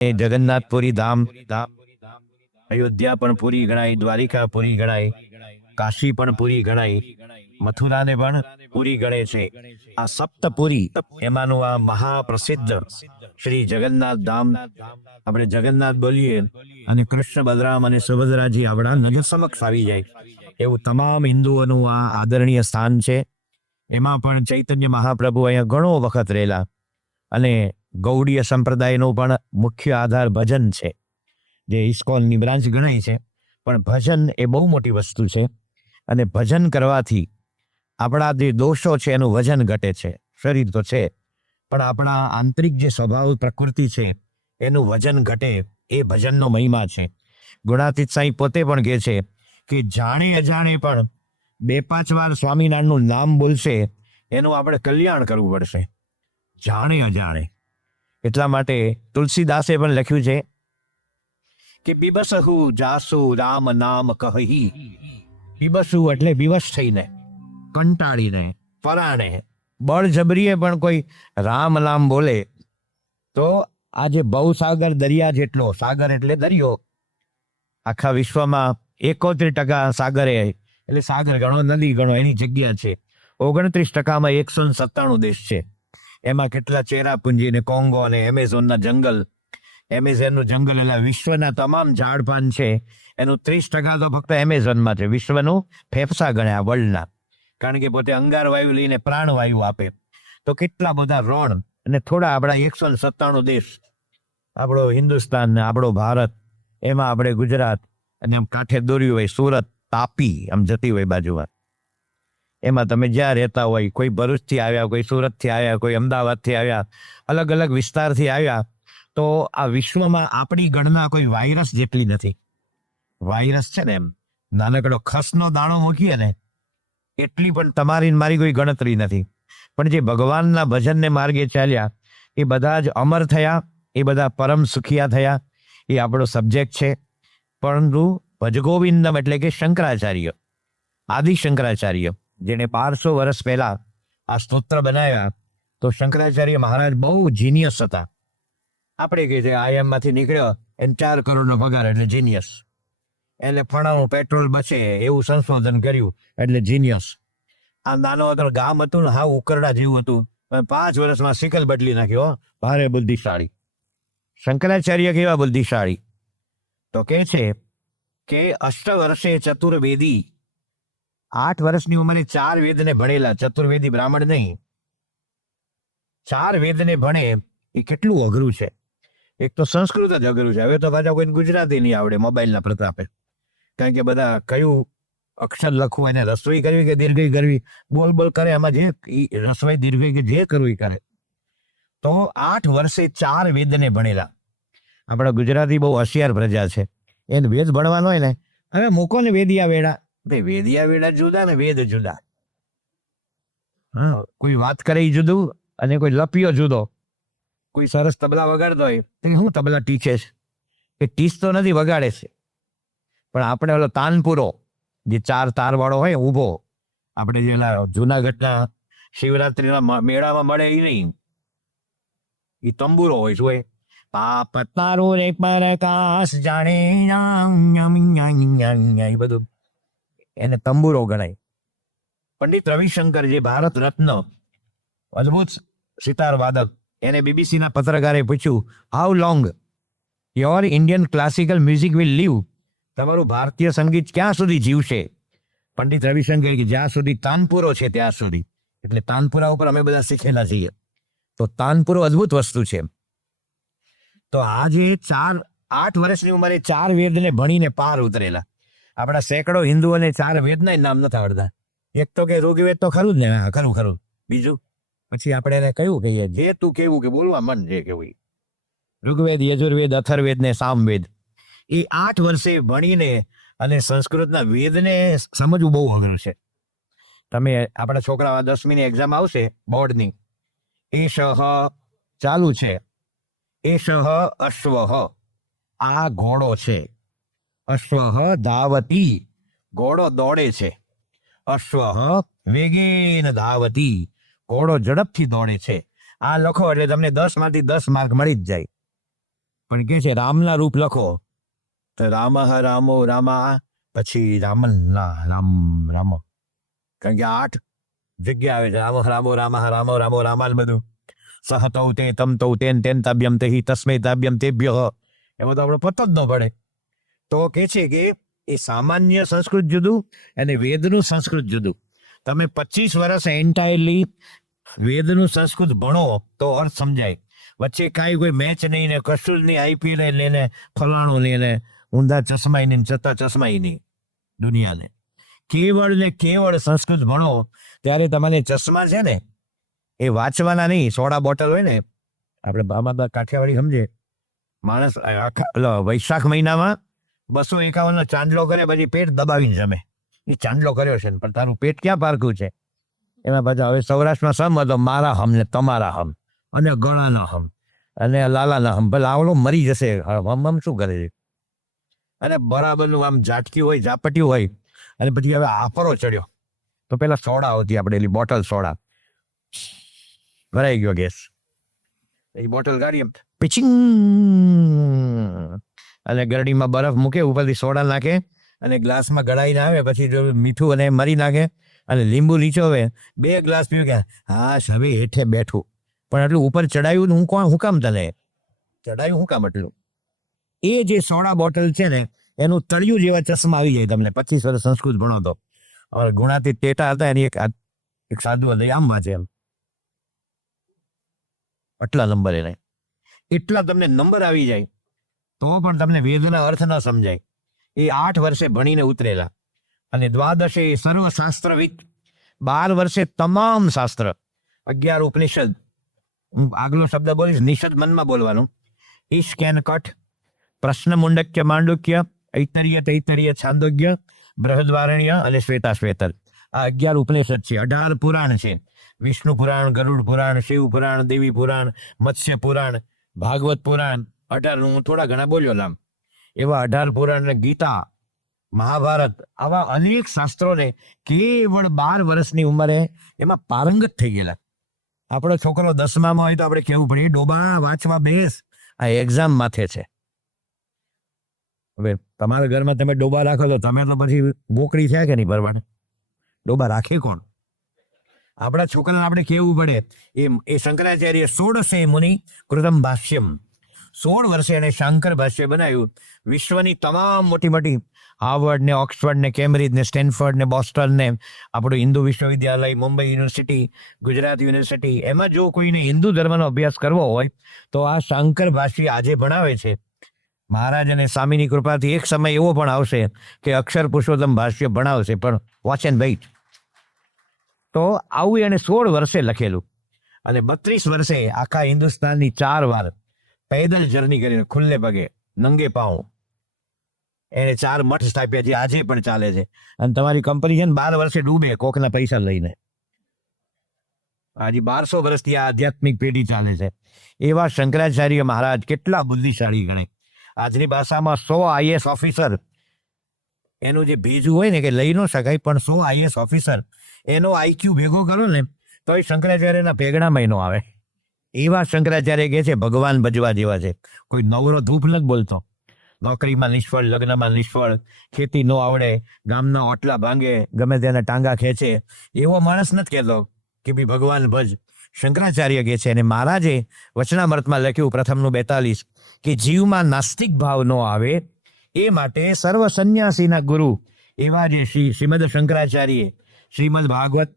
જગન્નાથપુરી ધામ, અયોધ્યા પણ પુરી ગણાય, દ્વારિકા પુરી ગણાય, કાશી પણ પુરી ગણાય, મથુરાને પણ પુરી ગણે છે. આ સપ્તપુરી એમાંનું આ મહાપ્રસિદ્ધ શ્રી જગન્નાથ ધામ, આપણે જગન્નાથ બોલીએ અને કૃષ્ણ બલરામ અને સુભદ્રાજી આપણા નજર સમક્ષ આવી જાય એવું તમામ હિન્દુઓનું આ આદરણીય સ્થાન છે. એમાં પણ ચૈતન્ય મહાપ્રભુ અહીંયા ઘણો વખત રહેલા અને ગૌડીય સંપ્રદાયનો પણ મુખ્ય આધાર ભજન છે, જે ઇસ્કોનની બ્રાન્ચ ગણાય છે. પણ ભજન એ બહુ મોટી વસ્તુ છે અને ભજન કરવાથી આપણા જે દોષો છે એનું વજન ઘટે છે. શરીર તો છે પણ આપણા આંતરિક જે સ્વભાવ પ્રકૃતિ છે એનું વજન ઘટે, એ ભજનનો મહિમા છે. ગુણાતીત સાંઈ પોતે પણ કહે છે કે જાણે અજાણે પણ 2-5 વાર સ્વામિનારાયણનું નામ બોલશે એનું આપણે કલ્યાણ કરવું પડશે, જાણે અજાણે. એટલા માટે તુલસીદાસે પણ લખ્યું છે કે બિબસહુ જાસુ રામ નામ કહી. બિબસુ એટલે વિવશ થઈને, કંટાળીને, પરાણે, બળજબરીએ પણ કોઈ રામ નામ બોલે તો આજે ભવસાગર દરિયા જેટલો, સાગર એટલે દરિયો, આખા વિશ્વમાં 71% સાગરે એટલે સાગર ગણો, નદી ગણો, એની જગ્યા છે. 29%માં 197 દેશ છે. એમાં કેટલા ચેરાપુંજી ને કોંગો અને એમેઝોનના જંગલ, એમેઝોનનું જંગલ એટલે વિશ્વના તમામ ઝાડપાન છે એનું 30% તો ફક્ત એમેઝોનમાં છે. વિશ્વનું ફેફસા ગણ્યા વર્લ્ડના, કારણ કે પોતે અંગારવાયુ લઈને પ્રાણવાયુ આપે. તો કેટલા બધા રણ અને થોડા આપણા 197 દેશ, આપણો હિન્દુસ્તાન ને આપણો ભારત, એમાં આપણે ગુજરાત અને આમ કાંઠે દોર્યું હોય સુરત, તાપી આમ જતી હોય બાજુમાં, એમાં તમે જ્યાં રહેતા હોય, કોઈ ભરૂચથી આવ્યા, કોઈ સુરતથી આવ્યા, કોઈ અમદાવાદથી આવ્યા, અલગ અલગ વિસ્તારથી આવ્યા, તો આ વિશ્વમાં આપણી ગણના કોઈ વાયરસ જેટલી નથી. વાયરસ છે ને એમ નાનકડો ખસનો દાણો મૂકીએ ને એટલી પણ તમારી મારી કોઈ ગણતરી નથી. પણ જે ભગવાનના ભજનને માર્ગે ચાલ્યા એ બધા જ અમર થયા, એ બધા પરમ સુખિયા થયા. એ આપણો સબ્જેક્ટ છે. પરંતુ ભજગોવિંદમ એટલે કે શંકરાચાર્ય, આદિ શંકરાચાર્ય, જેને 1200 વર્ષ પહેલા આ સ્તોત્ર બનાવ્યા, તો શંકરાચાર્ય મહારાજ બહુ જીનિયસ હતા. આપણે કહે છે IIM-માંથી નીકળ્યો એને 4 કરોડનો પગાર એટલે જીનિયસ, એટલે ફણાનું પેટ્રોલ બચે એવું સંશોધન કર્યું એટલે જીનિયસ. આ નાનો હતો ગામ હતું ને, હા ઉકરડા જેવું હતું, 5 વર્ષમાં સિકલ બદલી નાખ્યો, ભારે બુદ્ધિશાળી. શંકરાચાર્ય કેવા બુદ્ધિશાળી? તો કે છે કે 8 વર્ષે ચતુર્વેદી, 8 વર્ષની ઉંમરે 4 વેદને ભણેલા. ચતુર્વેદી બ્રાહ્મણ નહીં, 4 વેદને ભણે એ કેટલું અઘરું છે. એક તો સંસ્કૃત જ અઘરું છે. હવે તો પાછા કોઈને ગુજરાતી નહીં આવડે મોબાઈલના પ્રતાપે, કારણ કે બધા કયું અક્ષર લખવું, એને રસોઈ કરવી કે દીર્ઘઈ કરવી, બોલ બોલ કરે, એમાં જે રસોઈ દીર્ઘઈ કે જે કરવું કરે. તો 8 વર્ષે 4 વેદને ભણેલા. આપણા ગુજરાતી બહુ હોશિયાર પ્રજા છે, એને વેદ ભણવાનો હોય ને, હવે મૂકો ને વેદિયા વેડા, વેદિયા વેડા જુદા ને વેદ જુદા. હા, કોઈ વાત કરે જુદું અને કોઈ લપિયો જુદો. કોઈ સરસ તબલા વગાડતો હોય તો હું તબલા ટીચે છે, એ ટીચ તો નથી, વગાડે છે. પણ આપણે ઓલો તાનપુરો જે 4 તાર વાળો હોય ઊભો, આપણે જે જુનાગઢના શિવરાત્રીના મેળામાં મળે એ નહીં, એ તંબુરો હોય. શું હોય? પાપ તારો રે પરકાશ જાણે, એ બધું એને તંબુરો ગણાય. પંડિત રવિશંકર, જે ભારત રત્ન અદ્ભુત સિતાર વાદક, એને બીબીસીના પત્રકારે પૂછ્યું, how long your Indian classical music will live? તમારું ભારતીય સંગીત ક્યાં સુધી જીવશે? પંડિત રવિશંકર કે જ્યાં સુધી તાનપુરો છે ત્યાં સુધી. એટલે તાનપુરા ઉપર અમે બધા શીખેલા છીએ. તો તાનપુરો અદ્ભુત વસ્તુ છે. તો આ જે 8 વર્ષની ઉંમરે 4 વેદને ભણીને પાર ઉતરેલા. આપણા સેંકડો હિન્દુઓને 4 વેદના નામ નથી આવડતા. એક તો કે ઋગ્વેદ તો ખરું જ ને, ખરું. બીજું પછી આપણે એને કયું કહીએ, જે તું કેવું કે બોલવા મન જે કેવું, ઋગ્વેદ, યજુર્વેદ, અથર્વેદ ને સામવેદ. એ 8 વર્ષે ભણીને અને સંસ્કૃતના વેદને સમજવું બહુ અઘરું છે. તમે આપણા છોકરા 10મીની એક્ઝામ આવશે બોર્ડની, એષ ચાલુ છે, એષ અશ્વ, આ ઘોડો છે, અશ્વ ધાવતી, ઘોડો દોડે છે, અશ્વ વેગેન ધાવતી, ઘોડો ઝડપથી દોડે છે. આ લખો એટલે તમને 10માંથી 10 માર્ક મળી જ જાય. પણ કે છે રામના રૂપ લખો તો રામ રામો રામા પછી રામના રામ રામ, કારણ કે 8 જગ્યા આવે છે. રામ રામો રામા રામો રામો રામાલ બધું સહતૌ તે તમ તૌ તેન તેન તાબ્યમ તે તસ્મૈ તાબ્યમ તેભ્ય, એમાં તો આપણે પતો જ ન પડે. તો કે છે કે એ સામાન્ય સંસ્કૃત જુદું અને વેદનું સંસ્કૃત જુદું. તમે 25 વર્ષ એન્ટાયરલી વેદનું સંસ્કૃત ભણો તો અર્થ સમજાય. વચ્ચે કાંઈ કોઈ મેચ નહીં ને કશું જ નહીં, આઈપીએલ લઈને ફલાણું લઈને ઊંધા ચશ્માઈ નહીં, ચત્તા ચશ્માઈ નહીં દુનિયાને. કેવળ ને કેવળ સંસ્કૃત ભણો ત્યારે તમારે ચશ્મા છે ને એ વાંચવાના નહીં. સોડા બોટલ હોય ને, આપણે બાબા કાઠિયાવાડી સમજે, માણસ આખા વૈશાખ મહિનામાં 251 ચાંદલો કરે પછી પેટ દબાવીને જમે. એ ચાંદલો કર્યો છે પણ તારું પેટ ક્યાં પારખું છે? એમાં પાછા હવે સૌરાષ્ટ્રમાં સમ હતો, મારા હમ ને તમારા હમ અને ગણાના હમ અને લાલાના હમ. ભલે આવડો મરી જશે, હમ શું કરે છે? અને બરાબરનું આમ ઝાટક્યું હોય, ઝાપટ્યું હોય, અને પછી હવે આફરો ચડ્યો તો પેલા સોડા આવતી આપણે, એલી બોટલ સોડા, ભરાઈ ગયો ગેસ, એ બોટલ ગાડી એમ પિચિંગ, અને ગરડીમાં બરફ મૂકે, ઉપરથી સોડા નાખે અને ગ્લાસમાં ગળાઈને આવે, પછી જો મીઠું અને મરી નાખે અને લીંબુ નીચોવે, 2 ગ્લાસ પીવું કે હા હવે હેઠે બેઠું. પણ આટલું ઉપર ચડાયું હું હું કામ તને ચડાયું હું કામ આટલું? એ જે સોડા બોટલ છે ને એનું તળિયું જેવા ચશ્મા આવી જાય તમને. 25 વર્ષ સંસ્કૃત ભણો તો. હવે ગુણાતી ટેટા હતા એની એક સાધુ હતા, આમ વાંચે એમ, આટલા નંબર એને, એટલા તમને નંબર આવી જાય તો પણ તમને વેદના અર્થ ન સમજાય. એ 8 વર્ષે ભણીને ઉતરેલા. અને દ્વાદશે સર્વશાસ્ત્રવિદ, 12 વર્ષે તમામ શાસ્ત્ર, 11 ઉપનિષદ. હું આગલો શબ્દ બોલીશ, નિષદ મનમાં બોલવાનું. ઈશ કેન કઠ, પ્રશ્ન મુંડક્ય માંડુક્ય, ઐતર્ય તૈતર્ય છાંદોગ્ય, બૃહદ્વારણ્ય અને શ્વેતા શ્વેતર. આ 11 ઉપનિષદ છે. 18 પુરાણ છે. વિષ્ણુ પુરાણ, ગરુડ પુરાણ, શિવ પુરાણ, દેવી પુરાણ, મત્સ્ય પુરાણ, ભાગવત પુરાણ. 18 હું થોડા ઘણા બોલ્યો નામ. એવા 18 પુરાણ ને ગીતા, મહાભારત, આવા અનેક શાસ્ત્રોને કેવળ 12 વર્ષની ઉંમરે એમાં પારંગત થઈ ગયેલા. આપણો છોકરો 10મામાં હોય તો આપણે કેવું પડે, ડોબા વાંચવા બેસ, આ એક્ઝામ માથે છે. હવે તમારા ઘરમાં તમે ડોબા રાખો તો તમે તો પછી બોકડી છે કે નહીં ભરવાને? ડોબા રાખે કોણ? આપણા છોકરાને આપણે કેવું પડે. એ શંકરાચાર્ય 16 મુનિ કૃતમ ભાષ્યમ, 16 વર્ષે એને શાંકર ભાષ્ય બનાવ્યું. વિશ્વની તમામ મોટી મોટી હાર્વર્ડ ને, ઓક્સફર્ડ ને, કેમ્બ્રિજ ને, સ્ટેનફર્ડ ને, બોસ્ટન ને, આપણું હિન્દુ વિશ્વવિદ્યાલય, મુંબઈ યુનિવર્સિટી, ગુજરાત યુનિવર્સિટી, એમાં જો કોઈને હિન્દુ ધર્મનો અભ્યાસ કરવો હોય તો આ શાંકર ભાષ્ય આજે ભણાવે છે. મહારાજ અને સ્વામીની કૃપાથી એક સમય એવો પણ આવશે કે અક્ષર પુરુષોત્તમ ભાષ્ય ભણાવશે, પણ વોચ એન્ડ વેઇટ. તો આવું એને 16 વર્ષે લખેલું. અને 32 વર્ષે આખા હિન્દુસ્તાનની 4 વાર પેદલ જર્ની કરીને, ખુલ્લે પગે, નંગે પાઉં, એને 4 મઠ સ્થાપ્યા છે, આજે પણ ચાલે છે. અને તમારી કંપની છે ને 12 વર્ષે ડૂબે કોકના પૈસા લઈને. આજે 1200 વર્ષથી આ આધ્યાત્મિક પેઢી ચાલે છે. એવા શંકરાચાર્ય મહારાજ કેટલા બુદ્ધિશાળી ગણે. આજની ભાષામાં 100 IAS ઓફિસર, એનું જે ભેજું હોય ને કે લઈ ન શકાય, પણ 100 IAS ઓફિસર એનો IQ ભેગો કરો ને તો એ શંકરાચાર્યના ભેગડામાં ન આવે. એવા શંકરાચાર્ય કહે છે ભગવાન ભજવા જેવા છે. કોઈ નવરો ધૂપ નથી બોલતો. નોકરીમાં નિષ્ફળ, લગ્નમાં નિષ્ફળ, ખેતી ન આવડે, ગામના ઓટલા ભાંગે, ગમે તેના ટાંગા ખેંચે, એવો માણસ નથી કહેતો કે ભાઈ ભગવાન ભજ. શંકરાચાર્ય કહે છે, અને મહારાજે વચનામૃતમાં લખ્યું પ્રથમનું 42 કે જીવમાં નાસ્તિક ભાવ ન આવે એ માટે સર્વ સંન્યાસીના ગુરુ એવા જે શ્રીમદ શંકરાચાર્ય શ્રીમદ ભાગવત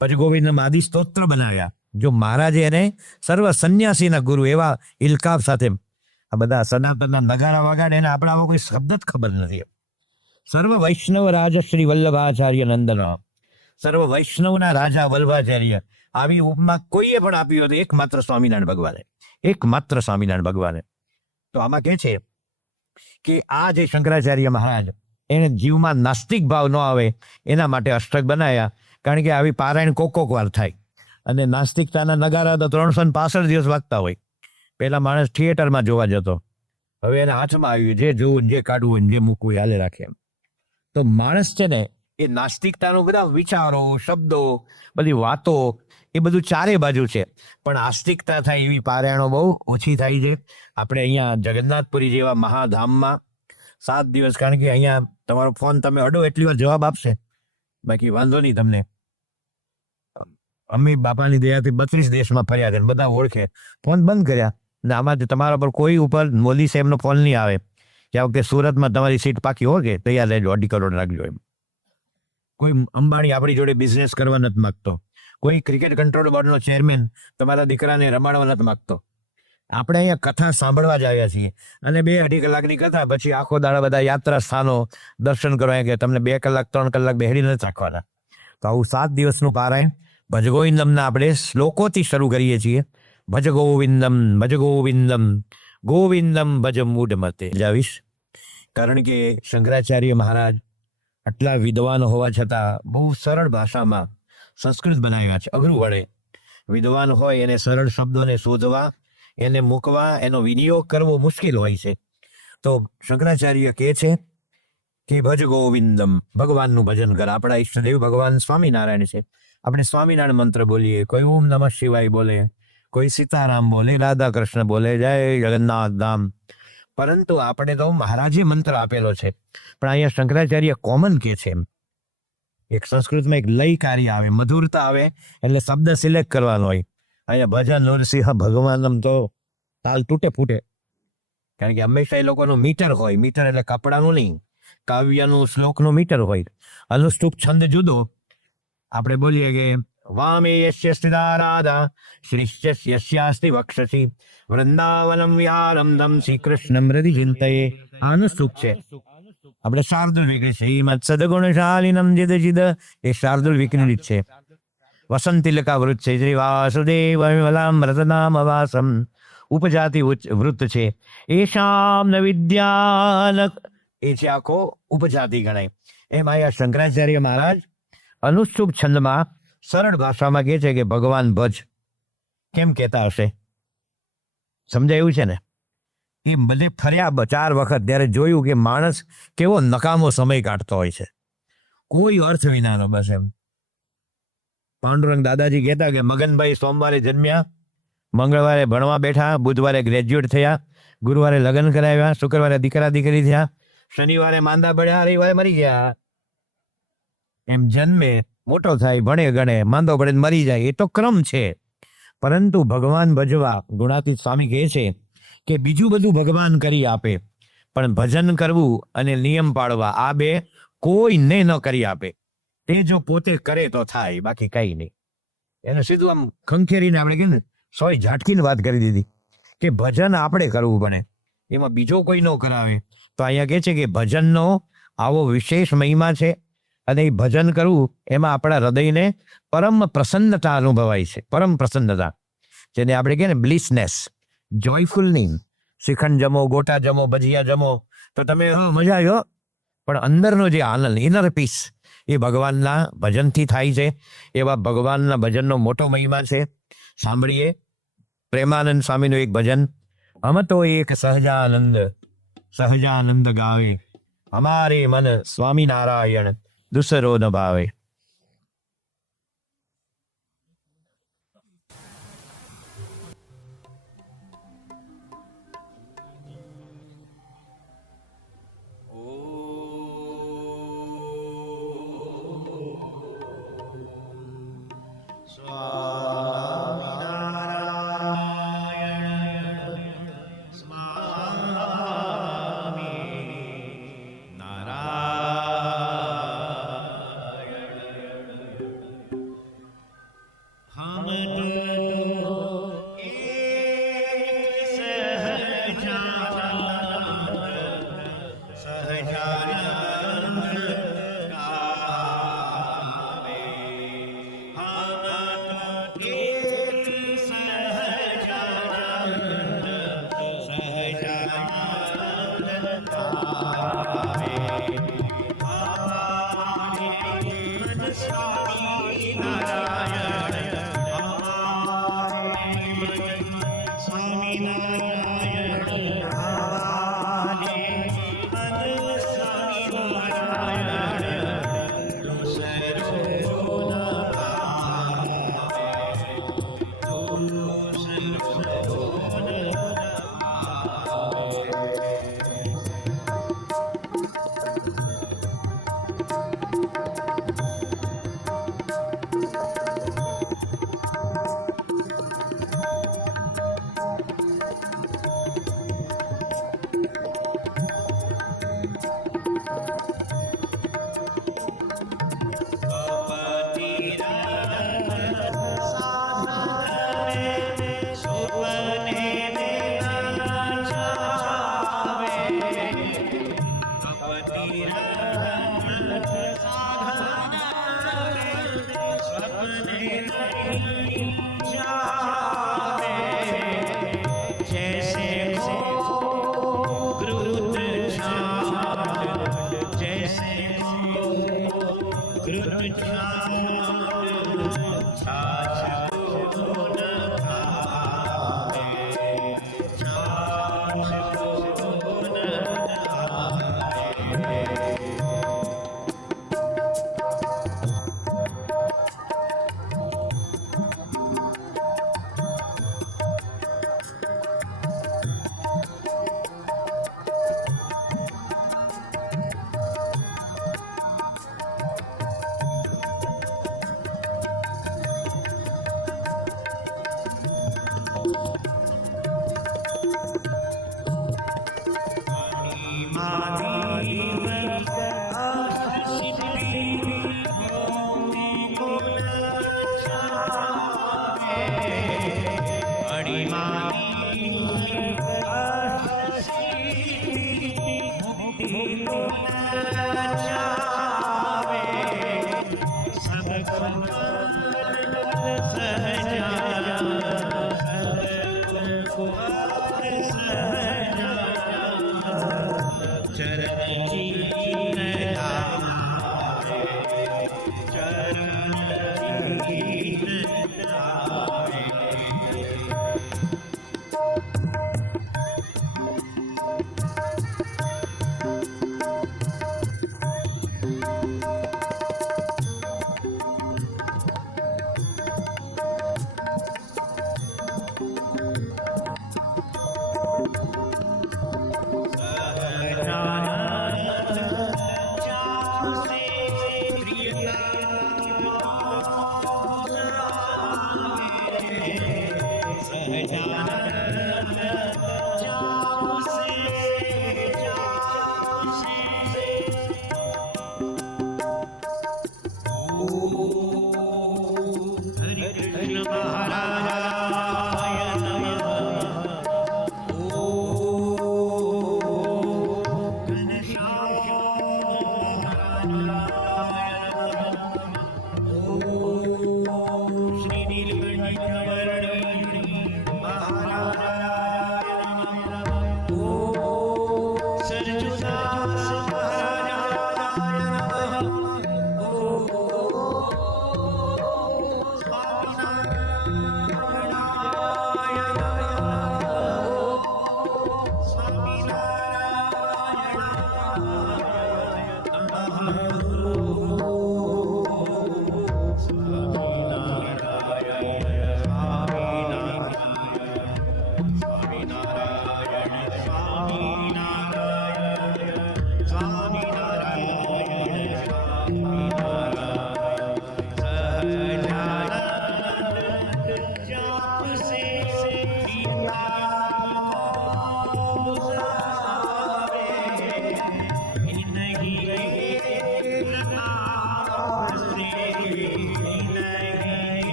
ભજગોવિંદ આદિ સ્તોત્ર બનાવ્યા. જો મહારાજે એને સર્વ સંન્યાસીના ગુરુ એવા ઇલકાબ સાથે, આ બધા સનાતનના નગારા વગાડે એને આપણા આવો કોઈ શબ્દ જ ખબર નથી. સર્વ વૈષ્ણવ રાજ શ્રી વલ્લભાચાર્ય નંદન, સર્વ વૈષ્ણવના રાજા વલ્લભાચાર્ય. આવી ઉપમા કોઈએ પણ આપી હોય તો એકમાત્ર સ્વામિનારાયણ ભગવાને, એકમાત્ર સ્વામિનારાયણ ભગવાને. તો આમાં કે છે કે આ જે શંકરાચાર્ય મહારાજ એને જીવમાં નાસ્તિક ભાવ ન આવે એના માટે અષ્ટક બનાવ્યા. કારણ કે આવી પારાયણ કોક વાર થાય અને નાસ્તિકતાના નગારા તો 365 દિવસ વાગતા હોય. પેલા માણસ થિયેટરમાં જોવા જતો, હવે એના હાથમાં આવ્યું, જે જોવું, જે કાઢવું, જે મૂકવું હાલે રાખે એમ. તો માણસ છે ને એ નાસ્તિકતાનું બધા વિચારો, શબ્દો, બધી વાતો એ બધું ચારે બાજુ છે, પણ આસ્તિકતા થાય એવી પારાયણો બહુ ઓછી થાય છે. આપણે અહીંયા જગન્નાથપુરી જેવા મહાધામમાં 7 દિવસ, કારણ કે અહીંયા તમારો ફોન તમે અડો એટલી વાર જવાબ આપશે, બાકી વાંધો નહીં તમને. અમી બાપાની દયાથી 32 દેશમાં ફર્યા છે, બધા ઓળખે, ફોન બંધ કર્યા ને આમાં તમારા પર કોઈ ઉપર મોદી સાહેબનો ફોન નહીં આવે કે આ વખતે સુરતમાં તમારી સીટ પાકી હોય કે તૈયાર રહેજો, 2.5 કરોડ રાખજો એમ. કોઈ અંબાણી આપણી જોડે બિઝનેસ કરવા નથી માગતો, કોઈ ક્રિકેટ કંટ્રોલ બોર્ડનો ચેરમેન તમારા દીકરાને રમાડવા નથી માગતો. આપણે અહીંયા કથા સાંભળવા જ આવ્યા છીએ, અને 2-2.5 કલાકની કથા, પછી આખો દાડા બધા યાત્રા સ્થાનો દર્શન કરવા કે તમને 2 કલાક 3 કલાક બેહરી નથી રાખવાના. તો આવું 7 દિવસનું પારાયણ ભજ ગોવિંદમના આપણે શ્લોકોથી શરૂ કરીએ છીએ. ભજ ગોવિંદમ ભજ ગોવિંદમ ગોવિંદમ ભજ મૂઢ મતે જાવીશ. કારણ કે શંકરાચાર્ય મહારાજ આટલા વિદ્વાન હોવા છતાં બહુ સરળ ભાષામાં સંસ્કૃત બનાવ્યા છે. અઘરું વડે વિદ્વાન હોય એને સરળ શબ્દોને શોધવા, એને મૂકવા, એનો વિનિયોગ કરવો મુશ્કેલ હોય છે. તો શંકરાચાર્ય કહે છે કે ભજ ગોવિંદમ, ભગવાનનું ભજન કર. આપણા ઈષ્ટદેવ ભગવાન સ્વામિનારાયણ છે. આપણે સ્વામિનારાયણ મંત્ર બોલીએ, કોઈ ઓમ નમઃ શિવાય બોલે, કોઈ સીતારામ બોલે, રાધા કૃષ્ણ બોલે, જય જગન્નાથ ધામ. પરંતુ આપણે તો મહારાજે મંત્ર આપેલો છે, પણ અહીંયા શંકરાચાર્ય કોમન કે છે. એક સંસ્કૃતમાં એક લયકારી આવે, મધુરતા આવે, એટલે શબ્દ સિલેક્ટ કરવાનો હોય. અહીંયા ભજન નરસિંહ ભગવાનમ તો તાલ તૂટે ફૂટે, કારણ કે હંમેશા એ લોકોનું મીટર હોય. મીટર એટલે કપડાનું નહીં, કાવ્યનું શ્લોકનું મીટર હોય. અનુષ્ટુપ છંદ જુદો. આપણે બોલીએ કે વામે યસ્ય સ્થિતા રાધા શ્રીશ્ચ યસ્યાસ્તિ વક્ષસી વૃંદાવનમ વિહારમ દમ શ્રી કૃષ્ણમ હૃદિ ચિંતયે. આ અનુષ્ટુપ છે. આપણે શાર્દુલ વિકૃત છે. હિમત સદગુણશાલિનમ જીદ જીદ, એ શાર્દુલ વિકૃત છે. વસંતિલકા વૃત છે. શ્રી વાસુદેવ વિમલામ રતનામ વાસમ ઉપજાતિ વૃત્ત છે. એશામ ન વિદ્યાન, એ છે આખો ઉપજાતિ ગણાય. એમ આયા શંકરાચાર્ય મહારાજ અનુષ્ટુપ છંદમાં સરળ ભાષામાં કહે છે કે ભગવાન ભજ. કેમ કહેતા હશે? સમજાયું છે ને? એ બધે ફર્યા 4 વખત, ત્યારે જોયું કે માણસ કેવો નકામો સમય કાઢતો હોય છે, કોઈ અર્થ વિનાનો. બસ એમ પાંડુરંગ દાદાજી કહેતા કે મગનભાઈ સોમવારે જન્મ્યા, મંગળવારે ભણવા બેઠા, બુધવારે ગ્રેજ્યુએટ થયા, ગુરુવારે લગ્ન કરાવ્યા, શુક્રવારે દીકરા દીકરી થયા, શનિવારે માંદા પડ્યા, રવિવારે મરી ગયા. એમ જન્મે, મોટો થાય, ભણે ગણે, માંદો પડે મરી જાય, એ તો ક્રમ છે. પરંતુ ભગવાન ભજવા, ગુણાતીત સ્વામી કહે છે કે બીજું બધું ભગવાન કરી આપે, પણ ભજન કરવું અને નિયમ પાળવા આ 2 કોઈને ન કરી આપે. તે જો પોતે કરે તો થાય, બાકી કઈ નહીં. એને સીધું આમ ખંખેરીને આપણે કહીએ ને, સોય ઝાટકીને વાત કરી દીધી કે ભજન આપણે કરવું પડે, એમાં બીજો કોઈ ન કરાવે. તો અહીંયા કહે છે કે ભજનનો આવો વિશેષ મહિમા છે, અને એ ભજન કરવું એમાં આપણા હૃદયને પરમ પ્રસન્નતા અનુભવાય છે. પરમ પ્રસન્નતા, જેને આપણે કહીએ ને બ્લિસનેસ, જોયફુલ નહીં. શ્રીખંડ જમો, ગોટા જમો, ભજીયા જમો તો તમે મજા આવ્યો, પણ અંદરનો જે આનંદ, ઇનર પીસ, એ ભગવાનના ભજનથી થાય છે. એવા ભગવાનના ભજનનો મોટો મહિમા છે. સાંભળીએ પ્રેમાનંદ સ્વામીનું એક ભજન. હમ તો એક સહજાનંદ, સહજાનંદ ગાવે, અમારે મન સ્વામિનારાયણ દુસરો ન ભાવે.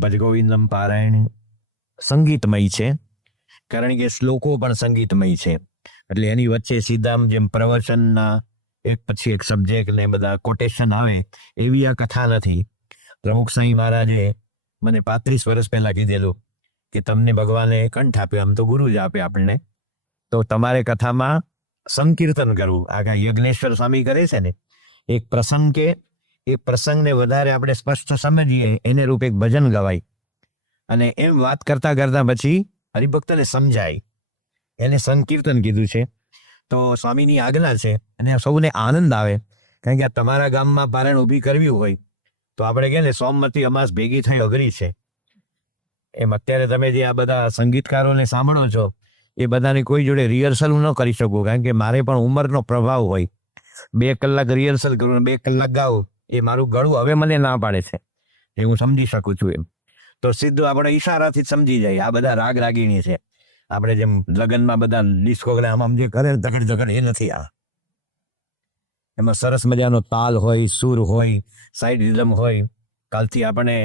ભજગોવિંદમ પારાયણ સંગીતમય છે, કારણ કે શ્લોકો પણ સંગીતમય છે. એટલે એની વચ્ચે સીધામ જેમ પ્રવચનના એક પછી એક સબ્જેક્ટ ને બધા કોટેશન આવે એવી આ કથા નથી. પ્રમુખ સાંઈ મહારાજે મને 35 વર્ષ પહેલા કીધેલું કે તમને ભગવાને કંઠ આપ્યો, આમ તો ગુરુ જ આપે આપણને, તો તમારે કથામાં સંકીર્તન કરવું. આગા યજ્ઞેશ્વર સ્વામી કરે છે ને એક પ્રસંગ, કે એ પ્રસંગને વધારે આપણે સ્પષ્ટ સમજીએ એને રૂપ એક ભજન ગવાય, અને એમ વાત કરતા કરતા પછી હરિભક્તને સમજાય, એને સંકીર્તન કીધું છે. તો સ્વામીની આજ્ઞા છે અને સૌને આનંદ આવે, કારણ કે આ તમારા ગામમાં પારણ ઊભી કરવી હોય તો આપણે કહે ને સોમવતી અમાસ ભેગી થઈ અઘરી છે. એમ અત્યારે તમે જે આ બધા સંગીતકારોને સાંભળો છો એ બધાની કોઈ જોડે રિહર્સલ ન કરી શકું, કારણ કે મારે પણ ઉંમરનો પ્રભાવ હોય. 2 કલાક રિહર્સલ કરું, 2 કલાક ગાઉં, એ મારું ગળું હવે મને ના પાડે છે, એ હું સમજી શકું છું. એમ તો સીધું આપણે ઈશારાથી જ સમજી જાય આ બધા રાગ રાગીણી છે. આપણે જેમ લગ્નમાં બધા ડિસ્કો આમ જે કરે ધગડ ધગડ એ નથી. આ એમાં સરસ મજાનો તાલ હોય, સુર હોય, સાઈડ રિધમ હોય. કાલથી આપણે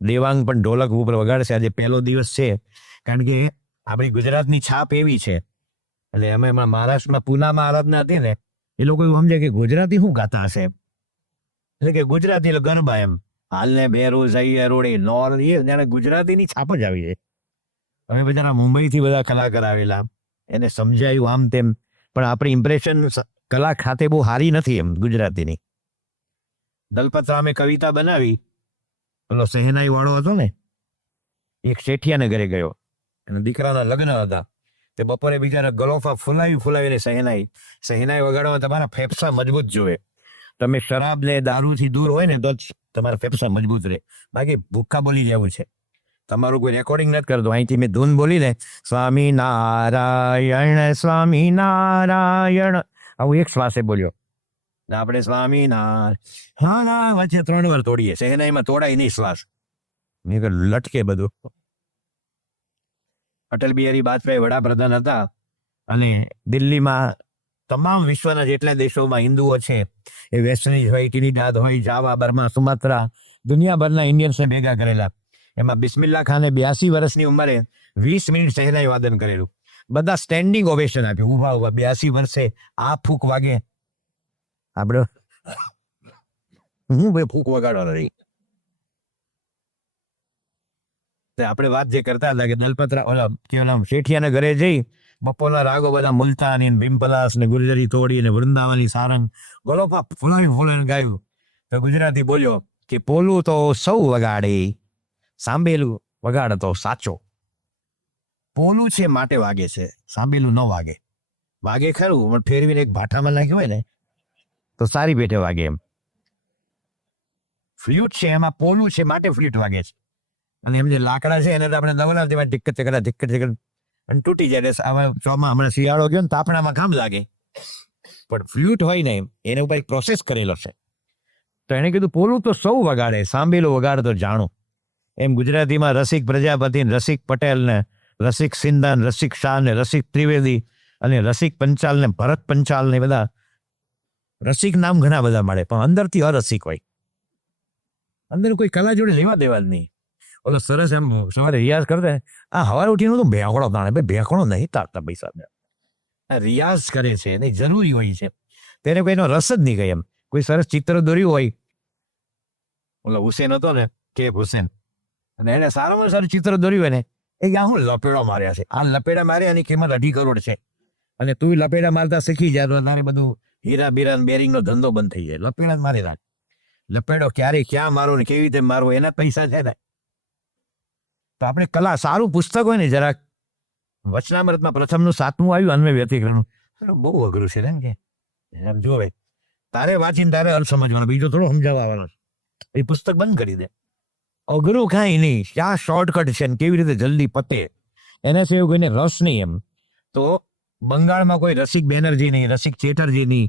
દેવાંગ પણ ઢોલક ઉપર વગાડશે. આજે પહેલો દિવસ છે, કારણ કે આપણી ગુજરાતની છાપ એવી છે. એટલે અમે એમાં મહારાષ્ટ્રમાં પૂનામાં આરાધના હતી ને, એ લોકો એવું સમજે કે ગુજરાતી શું ગાતા હશે, એટલે કે ગુજરાતી એટલે ગરબા એમ, હાલને બેરો જઈએ રોડે નોર, એ જાણે ગુજરાતીની છાપ જ આવી જાય. અમે બધા મુંબઈથી બધા કલાકાર આવેલા, એને સમજાયું આમ તેમ, પણ આપણી ઇમ્પ્રેશન કલા ખાતે બહુ સારી નથી એમ ગુજરાતીની. દલપતરામે કવિતા બનાવી, પેલો સહેનાઈ વાળો હતો ને, એક શેઠિયાને ઘરે ગયો, અને દીકરાના લગ્ન હતા. તે બપોરે બિચારા ગલોફા ફુલાવીને સહેનાઈ વગાડવા તમારા ફેફસા મજબૂત જોવે. તમે શરાબ ને દારૂથી દૂર હોય ને તો જ તમારા ફેફસા મજબૂત રહે, બાકી ભૂખ્ખા બોલી જવું છે. તમારું કોઈ રેકોર્ડિંગ નથી કરતો, અહીંથી મેં ધૂન બોલીને સ્વામી નારાયણ આવું એક શ્વાસે બોલ્યો, આપણે સ્વામી નારાયણ વચ્ચે 3 વાર તોડીએ. સહેનાઈમાં તોડાય નહીં શ્વાસ, મેં કહ્યું લટકે બધું. અટલ બિહારી વાજપેયી વડાપ્રધાન હતા, અને દિલ્હીમાં તમામ વિશ્વના જેટલા દેશોમાં હિન્દુઓ છે એ વેસ્ટ ઇન્ડિઝ હોય, ટ્રિનિડાદ હોય, જાવા, બર્મા, સુમાત્રા, દુનિયાભરના ઇન્ડિયન્સને ભેગા કરેલા. એમાં બિસ્મિલ્લા ખાને 82 વર્ષની ઉંમરે 20 મિનિટ સહેનાઈ વાદન કરેલું. બધા સ્ટેન્ડિંગ ઓવેશન આપ્યું, ઉભા 82 વર્ષે આ ફૂક વાગે. આપણે હું ભાઈ ફૂક વગાડવાનો રહી. આપણે વાત જે કરતા હતા કે દલપતરા ઓલા શેઠિયાને ઘરે જઈ બપોરના રાગો બધા મુલતાની, ભીમપલાસ ને ગુર્જરી તોડી ને વૃંદાવની સારંગ ગલોફા ફોલાવીને ગાયું. તો ગુજરાતી બોલ્યો કે પોલું તો સૌ વગાડે, સાંભેલું વગાડ તો સાચો. પોલું છે માટે વાગે છે, સાંભેલું ન વાગે. વાગે ખરું, પણ ફેરવીને એક ભાઠામાં નાખ્યું હોય ને તો સારી પેટે વાગે. એમ ફ્લ્યુટ છે, એમાં પોલું છે માટે ફ્લ્યુટ વાગે છે. અને એમ જે લાકડા છે એને તો આપણે નવલા તેમાં ધિક્કત અને તૂટી જાય. હમણાં શિયાળો ગયો ને તાપણામાં કામ લાગે, પણ ફ્લ્યુટ હોય ને એને ઉપર એક પ્રોસેસ કરેલો છે. તો એને કીધું પોલું તો સૌ વગાડે, સાંભેલું વગાડ તો જાણો. એમ ગુજરાતીમાં રસિક પ્રજાપતિ, રસિક પટેલ ને રસિક સિંધા, રસિક શાહ ને રસિક ત્રિવેદી અને રસિક પંચાલ ને ભરત પંચાલ ને બધા રસિક નામ ઘણા બધા મળે, પણ અંદરથી અરસિક હોય. અંદર કોઈ કલા જોડે લેવા દેવા જ નહીં. ઓલો સરસ એમ સવારે રિયાઝ કરતા, આ સવારે ઉઠીને તો ભેંકડો તાણે, ભાઈ ભેંકડો નહીં તારતા પૈસા. રિયાઝ કરે છે નહીં, જરૂરી હોય છે, તેને કોઈનો રસ જ નહીં. એમ કોઈ સરસ ચિત્ર દોર્યું હોય, ઓલો હુસેન હતો ને, કેફ હુસેન, અને એને સારામાં સારું ચિત્ર દોર્યું હોય ને, એ હું લપેડો માર્યા છે, આ લપેડા માર્યાની કિંમત 2.5 કરોડ છે, અને તું લપેડા મારતા શીખી જાય તો તારે બધું હીરા બીરા બેરિંગનો ધંધો બંધ થઈ જાય. લપેડા જ મારી રાખ. લપેડો ક્યારે ક્યાં મારો ને કેવી રીતે મારવો એના પૈસા છે ને. તો આપણે કલા, સારું પુસ્તક હોય ને, જરાક વચનામૃતમાં પ્રથમનું 7મું આવ્યું, અન્વય વ્યતિકરણ, બહુ અઘરું છે ને, કે જોવે તારે વાંચીને તારે અર્થ સમજવાનો, બીજો થોડો સમજાવવાનો. એ પુસ્તક બંધ કરી દે. અઘરું કાંઈ નહીં, ક્યાં શોર્ટકટ છે ને કેવી રીતે જલ્દી પતે, એના સિવાય કોઈને રસ નહીં. એમ તો બંગાળમાં કોઈ રસિક બેનર્જી નહીં, રસિક ચેટર્જી નહીં,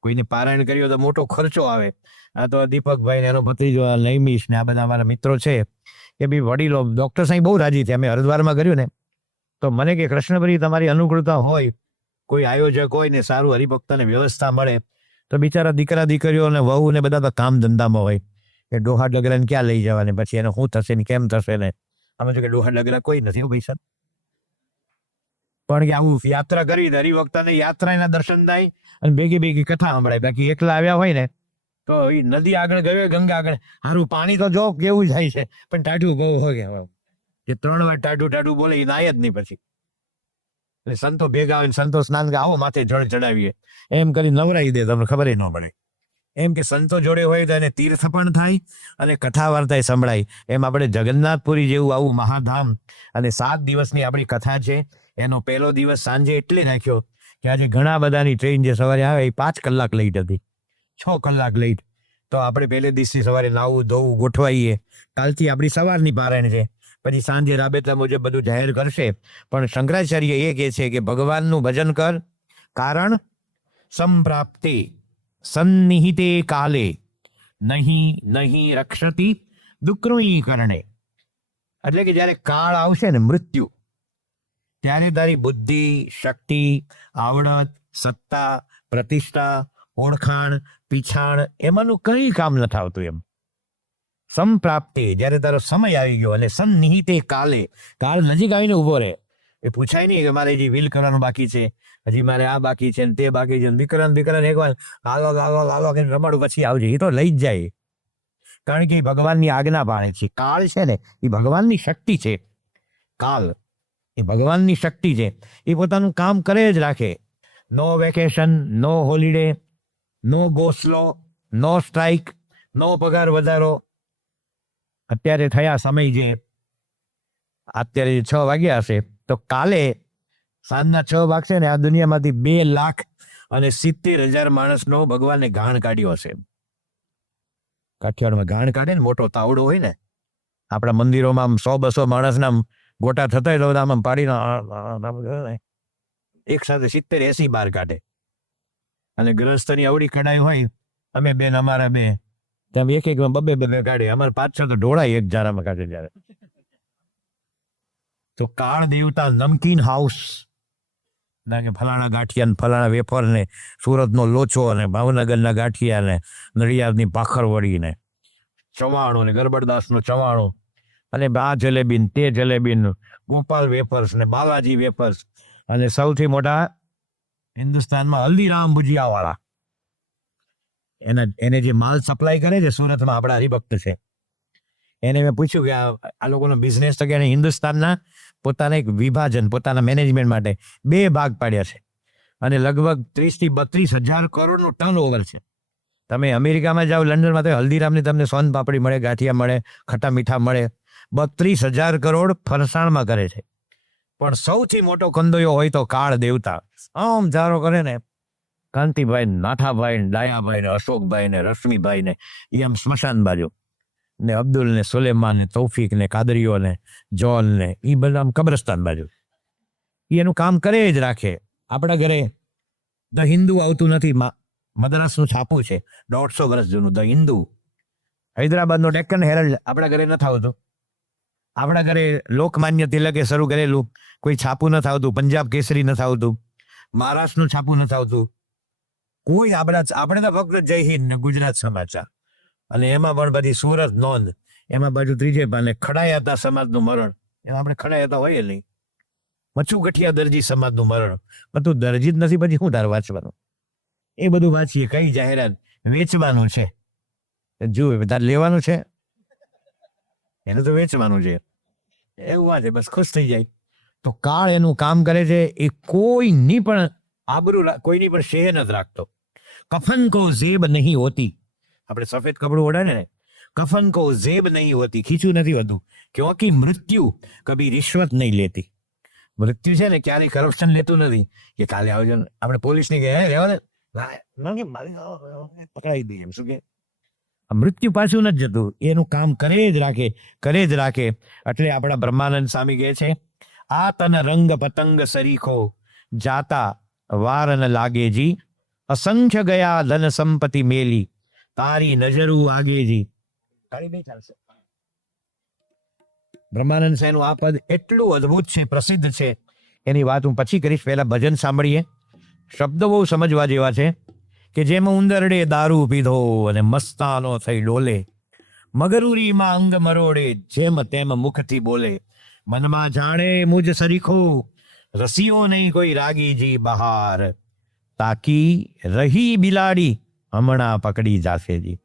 કોઈને પારાયણ કર્યો તો મોટો ખર્ચો આવે. આ તો દીપકભાઈ ને એનો ભત્રીજો નૈમિષ ને આ બધા અમારા મિત્રો છે એ બી વડીલો ડોક્ટર સાહેબ બહુ રાજી થયા. અમે હરિદ્વારમાં કર્યું ને તો મને કે કૃષ્ણભરી તમારી અનુકૂળતા હોય, કોઈ આયોજક હોય ને સારું હરિભક્તને વ્યવસ્થા મળે તો બિચારા દીકરા દીકરીઓ ને વહુ ને બધા તો કામ ધંધામાં હોય કે ડોહા ડગરાને ક્યાં લઈ જવાને, પછી એને શું થશે ને કેમ થશે ને. અમે જો કે ડોહા ડગરા કોઈ નથી પૈસા, પણ કે આવું યાત્રા કરવી હરિભક્તને યાત્રાના દર્શન થાય અને ભેગી ભેગી કથા સંભળાય. બાકી એકલા આવ્યા હોય ને તો એ નદી આગળ ગયો ગંગા આગળ સારું પાણી તો જો કેવું જાય છે પણ ટાઢું બહુ હોય કે 3 વાર ટાઢું બોલે એ નાય જ નહીં. પછી એટલે સંતો ભેગા હોય સંતો સ્નાન કે આવો માથે જળ ચડાવીએ એમ કરી નવરાઈ દે, તમને ખબર ન પડે. એમ કે સંતો જોડે હોય તો એને તીર્થ પણ થાય અને કથા વાર્તા સંભળાય. એમ આપણે જગન્નાથપુરી જેવું આવું મહાધામ અને 7 દિવસની આપણી કથા છે. એનો પહેલો દિવસ સાંજે એટલે રાખ્યો કે આજે ઘણા બધાની ટ્રેન જે સવારે આવે એ 5 કલાક લેટ હતી, 6 કલાક લેટ. તો આપણે પહેલે દિવસથી સવારે નાવું ધોવું ગોઠવાઈએ. કાલથી આપણી સવારની પારાયણ છે, પછી સાંજે રાબેતા મુજબ બધું જાહેર કરશે. પણ શંકરાચાર્ય એ કહે છે કે ભગવાનનું ભજન કર, કારણ સંપ્રાપ્તે સન્નિહિતે કાલે નહીં રક્ષતી દુક્રમી કરણે. એટલે કે જ્યારે કાળ આવશે ને મૃત્યુ, ત્યારે તારી બુદ્ધિ, શક્તિ, આવડત, સત્તા, પ્રતિષ્ઠા, ઓળખાણ, પીછાણ એમાંનું કંઈ કામ નથી આવતું. એમ સંપ્રાપ્તિ જ્યારે તારો સમય આવી ગયો અને સન્નિહિતે કાલે, કાળ નજીક આવીને ઉભો રહે. એ પૂછાય નહીં કે મારે હજી વિલ કરવાનું બાકી છે, હજી મારે આ બાકી છે ને તે બાકી છે. દીકરાને એકવાર લાલો કે રમાડું પછી આવજે, એ તો લઈ જ જાય. કારણ કે એ ભગવાનની આજ્ઞા પાડે છે. કાળ છે ને એ ભગવાનની શક્તિ છે. કાળ એ ભગવાનની શક્તિ છે. એ પોતાનું કામ કરે જ રાખે. નો વેકેશન, નો હોલિડે, નો ગોસ્લો, નો સ્ટ્રાઇક, નો પગાર વધારો. અત્યારે થયા સમય છે, અત્યારે 6 વાગ્યા હશે તો કાલે સાંજના 6 વાગશે ને આ દુનિયામાંથી 2,70,000 માણસનો ભગવાને ગાણ કાઢ્યો હશે. કાઠિયાવાડમાં ગાણ કાઢે ને મોટો તાવડો હોય ને, આપણા મંદિરોમાં આમ 100-200 માણસના ગોટા થતા હોય તો આમ પાડીને એક સાથે 70-80 બાર કાઢે. અને ગ્રહસ્થની અવળી કઢાઈ હોય, અમે બેન અમારા બે ત્યાં એક બબે કાઢે. અમારે 5-6 તો ઢોળાય એક જારામાં કાઢે. જ્યારે તો કાળ દેવતા નમકીન હાઉસ ના કે ફલાણા ગાંઠિયા ને ફલાણા વેફર ને સુરતનો લોચો ને ભાવનગરના ગાંઠિયા ને નડિયાદની ભાખરવડી ને ચવાણો ને ગરબડદાસનો ચવાણો અને આ જલેબી તે જલેબી, ગોપાલ વેફર્સ ને બાલાજી વેફર્સ, અને સૌથી મોટા હિન્દુસ્તાનમાં હલ્દીરામ ભુજિયાવાળા. એને જે માલ સપ્લાય કરે છે સુરતમાં, આપણા હરિભક્ત છે. એને મેં પૂછ્યું કે આ લોકોનો બિઝનેસ તો કે હિન્દુસ્તાનના પોતાના એક વિભાજન, પોતાના મેનેજમેન્ટ માટે 2 ભાગ પાડ્યા છે અને લગભગ 30,000-32,000 કરોડનું ટર્ન ઓવર છે. તમે અમેરિકામાં જાઓ, લંડનમાં તો હલ્દીરામની તમને સોન પાપડી મળે, ગાંઠિયા મળે, ખટ્ટા મીઠા મળે. 32,000 કરોડ ફરસાણમાં કરે છે. પણ સૌથી મોટો કંદોયો હોય તો કાળ દેવતા. આમ ધારો કરે ને કાંતિભાઈ, નાથાભાઈ, ડાયાભાઈ ને અશોકભાઈ ને રશ્મિભાઈ ને એ આમ સ્મશાન બાજુ ને અબ્દુલ ને સુલેમાન ને તૌફીક ને કાદરીઓ ને જોન ને એ બધા આમ કબ્રસ્તાન બાજુ. એનું કામ કરે જ રાખે. આપણા ઘરે ધ હિન્દુ આવતું નથી, મદ્રાસનું છાપું છે 150 વર્ષ જૂનું ધ હિન્દુ. હૈદરાબાદનો ડેક્કન હેરલ્ડ આપણા ઘરે નથી આવતું. આપણા ઘરે લોકમાન્ય તિલકે શરૂ કરેલું કોઈ છાપું નથી આવતું. પંજાબ કેસરી નથી આવતું, મહારાષ્ટ્રનું છાપું નથી આવતું. કોઈ આપણે તો ફક્ત જય હિન્દ ને ગુજરાત સમાચાર, અને એમાં પણ બધી સુરત નોંધ, એમાં બાજુ ત્રીજે પાને ખડાયાતા સમાજનું મરણ. એમાં આપણે ખડાયાતા હોઈએ નહીં. મચ્છુ ગઠિયા દરજી સમાજનું મરણ. પણ તું દરજી જ નથી, પછી શું તારે વાંચવાનું? એ બધું વાંચીએ. કઈ જાહેરાત વેચવાનું છે, જુએ તારે લેવાનું છે, એને તો વેચવાનું છે, એવું વાંચે બસ ખુશ થઈ જાય. તો કાળ એનું કામ કરે છે. એ કોઈની પણ આબરૂ, કોઈની પણ શેહ નથી રાખતો. કફન કો ઝેબ નહીં હોતી. આપણે સફેદ કપડું ઓઢાને ને, કફન કો ઝેબ નહીં હોતી, ખીચું નથી હોતું. ક્યોંકિ મૃત્યુ કભી રિશ્વત નહીં લેતી. મૃત્યુ છે ને ક્યારેય કરપ્શન લેતું નથી કે કાલે આવજો ને આપણે પોલીસની કે રહેવા ને પકડાઈ દઈએ એમ. શું કે મૃત્યુ પાછું નથી જતું, એનું કામ કરે જ રાખે, કરે જ રાખે. એટલે આપણા બ્રહ્માનંદ સ્વામી કહે છે, આ તન રંગ પતંગ સરીખો જાતા વાર ન લાગે જી, અસંખ્ય ગયા ધન સંપત્તિ મેલી, તારી નજરું આગેજી. ચાલશે. બ્રહ્માનંદ સાહેબનું આ પદ એટલું અદ્ભુત છે, પ્રસિદ્ધ છે, એની વાત હું પછી કરીશ. પહેલા ભજન સાંભળીએ. શબ્દો બહુ સમજવા જેવા છે કે જેમ ઉંદરડે દારૂ પીધો અને મસ્તાનો થઈ ડોલે, મગરૂરીમાં અંગ મરોડે જેમ તેમ મુખથી બોલે, મનમાં જાણે મુજ સરીખો રસીઓ નહીં કોઈ રાગીજી બહાર, તાકી રહી બિલાડી હમણાં પકડી જાશેજી.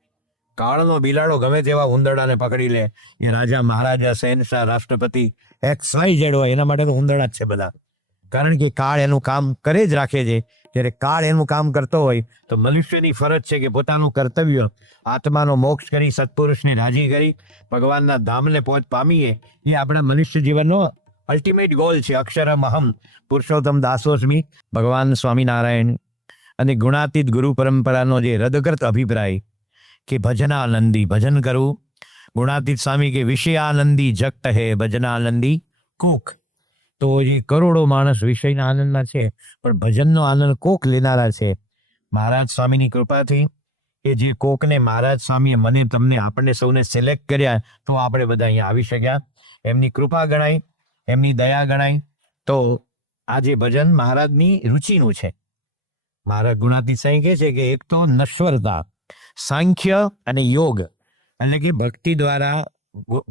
કાળનો બિલાડો ગમે તેવા ઉંદરડાને પકડી લે, એ રાજા મહારાજા શહેનશાહ રાષ્ટ્રપતિ XYZ હોય, એના માટે તો ઉંદરડા જ છે બધા. કારણ કે કાળ એનું કામ કરે જ રાખે છે. જ્યારે કાળ એનું કામ કરતો હોય તો મનુષ્યની ફરજ છે કે પોતાનું કર્તવ્ય આત્માનો મોક્ષ કરી સત્પુરુષને રાજી કરી ભગવાનના ધામને પામીએ. એ આપણા મનુષ્ય જીવનનો અલ્ટિમેટ ગોલ છે. અક્ષરમ અહમ પુરુષોત્તમ દાસોસ્મી. ભગવાન સ્વામિનારાયણ અને ગુણાતીત ગુરુ પરંપરાનો જે રદગર્ત અભિપ્રાય કે ભજનાનંદી ભજન કરવું, ગુણાતીત સ્વામી કે વિષયાનંદી જગત હે ભજનાનંદી કોક. તો જે કરોડો માણસ વિષયના આનંદના છે, પણ ભજનનો આનંદ કોક લેનારા છે. મહારાજ સ્વામીની કૃપાથી કે જે કોકને મહારાજ સ્વામીએ મને તમને આપણને સૌને સિલેક્ટ કર્યા, તો આપણે બધા અહીંયા આવી શક્યા. એમની કૃપા ગણાય, એમની દયા ગણાય. તો આ જે ભજન મહારાજની રુચિનું છે. મહારાજ ગુણાતીત સાંઈ કહે છે કે એક તો નશ્વરતા, સાંખ્ય અને યોગ, એટલે કે ભક્તિ દ્વારા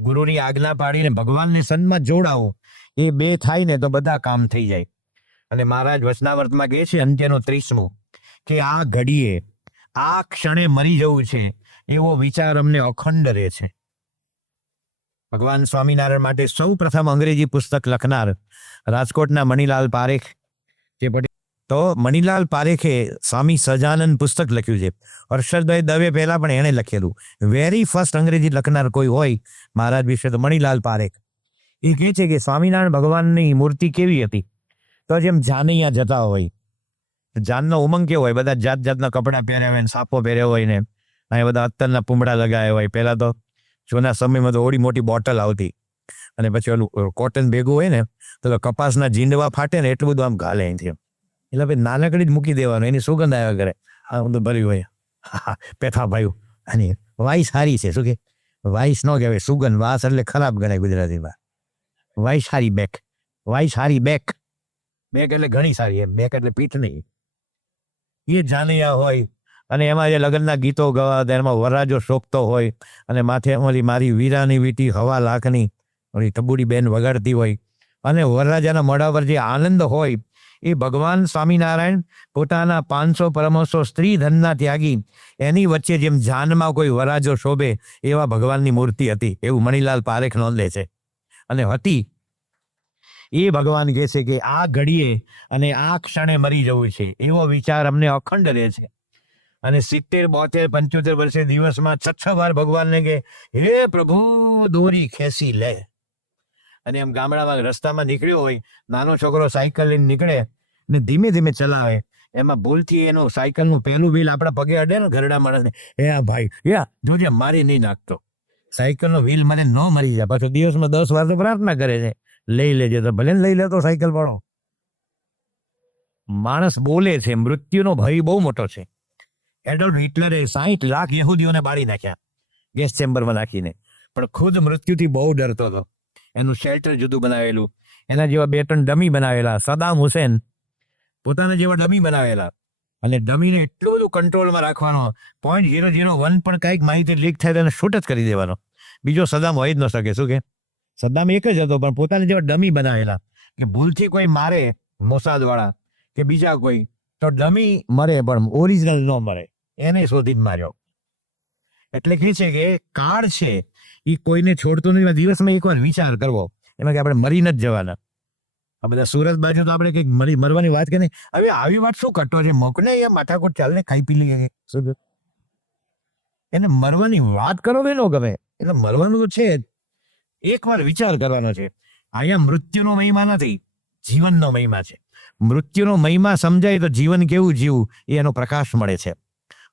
ગુરુની આજ્ઞા પાડીને ભગવાનને સંતમાં જોડાવો, એ બે થાય ને તો બધા કામ થઈ જાય. અને મહારાજ વચનામૃતમાં કહે છે અંત્યનો 30મું કે આ ઘડીએ આ ક્ષણે મરી જવું છે એવો વિચાર અમને અખંડ રહે છે. ભગવાન સ્વામિનારાયણ માટે સૌ પ્રથમ અંગ્રેજી પુસ્તક લખનાર રાજકોટના મણિલાલ પારેખ જે તો મણિલાલ પારેખે સ્વામી સહજાનંદ પુસ્તક લખ્યું છે. હર્ષદભાઈ દવે પહેલા પણ એણે લખેલું. વેરી ફર્સ્ટ અંગ્રેજી લખનાર કોઈ હોય મહારાજ વિશે તો મણિલાલ પારેખ. એ કહે છે કે સ્વામિનારાયણ ભગવાનની મૂર્તિ કેવી હતી, તો જેમ જાનૈયા જતા હોય, જાનનો ઉમંગ કેવો હોય, બધા જાત જાતના કપડાં પહેર્યા હોય ને સાપો પહેર્યો હોય ને અહીંયા બધા અત્તરના પૂમડા લગાવ્યા હોય. પહેલા તો જૂના સમયમાં તો ઓડી મોટી બોટલ આવતી, અને પછી ઓલું કોટન ભેગું હોય ને તો કપાસના જીંડવા ફાટે ને એટલું બધું આમ ઘાલે અહીંથી, એટલે ભાઈ નાનકડી જ મૂકી દેવાનું, એની સુગંધ આવ્યા કરે. આ બધું ભર્યું હોય. પેથા ભાઈ અને વાઈસ સારી છે. શું કે વાઈસ ન કહેવાય, સુગંધ. વાસ એટલે ખરાબ ગણાય ગુજરાતીમાં. વાઈસ સારી બેક, વાઈસ સારી બેક. બેક એટલે ઘણી સારી, એમ બેક એટલે પીઠ નહીં. એ જાનૈયા હોય અને એમાં જે લગ્નના ગીતો ગવાતા, એમાં વરરાજો શોખતો હોય અને માથે ઓલી મારી વીરાની વીટી હવા લાખની ઓલી ટબુડી બેન વગાડતી હોય, અને વરરાજાના મોઢા પર જે આનંદ હોય એ ભગવાન સ્વામિનારાયણ પોતાના 500 પરમહંસો સ્ત્રી ધનના ત્યાગી એની વચ્ચે જેમ જાનમાં કોઈ વરાજો શોભે એવા ભગવાનની મૂર્તિ હતી, એવું મણિલાલ પારેખ નોંધે છે. અને હતી એ ભગવાન કહે છે કે આ ઘડીએ અને આ ક્ષણે મરી જવું છે એવો વિચાર અમને અખંડ રહે છે. અને 70, 72, 75 વર્ષે દિવસમાં 6 વાર ભગવાનને કે હે પ્રભુ દોરી ખેંચી લે. અને એમ ગામડામાં રસ્તામાં નીકળ્યો હોય, નાનો છોકરો સાયકલ લઈને નીકળે ને ધીમે ધીમે ચલાવે, એમાં ભૂલથી એનું સાયકલનું પહેલું વ્હીલ આપણા પગે અડે ને ઘરડા માણસને, એ ભાઈ જોજે મારી નહીં નાખતો, સાયકલનો વ્હીલ મને ન મરી જાય. પાછો દિવસમાં 10 વાર તો પ્રાર્થના કરે છે, લઈ લેજે. તો ભલે લઈ લેતો સાયકલ વાળો માણસ બોલે છે. મૃત્યુનો ભય બહુ મોટો છે. એડોલ્ફ હિટલરે 60 લાખ યહૂદીઓને બાળી નાખ્યા ગેસ ચેમ્બરમાં નાખીને, પણ ખુદ મૃત્યુથી બહુ ડરતો હતો. એનું શેલ્ટર જુદું બનાવેલું, એના જેવા 2-3 ડમી બનાવેલા. સદામ હુસેન પોતાના જેવા ડમી બનાવેલા, અને ડમીને એટલું બધું કંટ્રોલમાં રાખવાનો, 0.001 પણ કાંઈક માહિતી લીક થાય તો એને શૂટ જ કરી દેવાનો. બીજો સદામ હોય જ ન શકે. શું કે સદામ એક જ હતો, પણ પોતાના જેવા ડમી બનાવેલા કે ભૂલથી કોઈ મારે મોસાદ વાળા કે બીજા કોઈ તો ડમી મરે પણ ઓરિજિનલ ન મરે, એને શોધી જ માર્યો. એટલે કે છે કે કાળ છે એ કોઈને છોડતો નથી. દિવસમાં એકવાર વિચાર કરવો એમાં કે આપણે મરી નથી જવાના. આ બધા સુરત બાજુ તો આપણે કંઈક મરવાની વાત કે નહીં. હવે આવી વાત શું કટો છે, મોકને એ માથાકોટ ચાલને ખાઈ પી લઈએ. એને મરવાની વાત કરો કે ન ગમે, એટલે મરવાનું તો છે જ. એકવાર વિચાર કરવાનો છે. અહીંયા મૃત્યુનો મહિમા નથી, જીવનનો મહિમા છે. મૃત્યુનો મહિમા સમજાય તો જીવન કેવું જીવવું એ એનો પ્રકાશ મળે છે.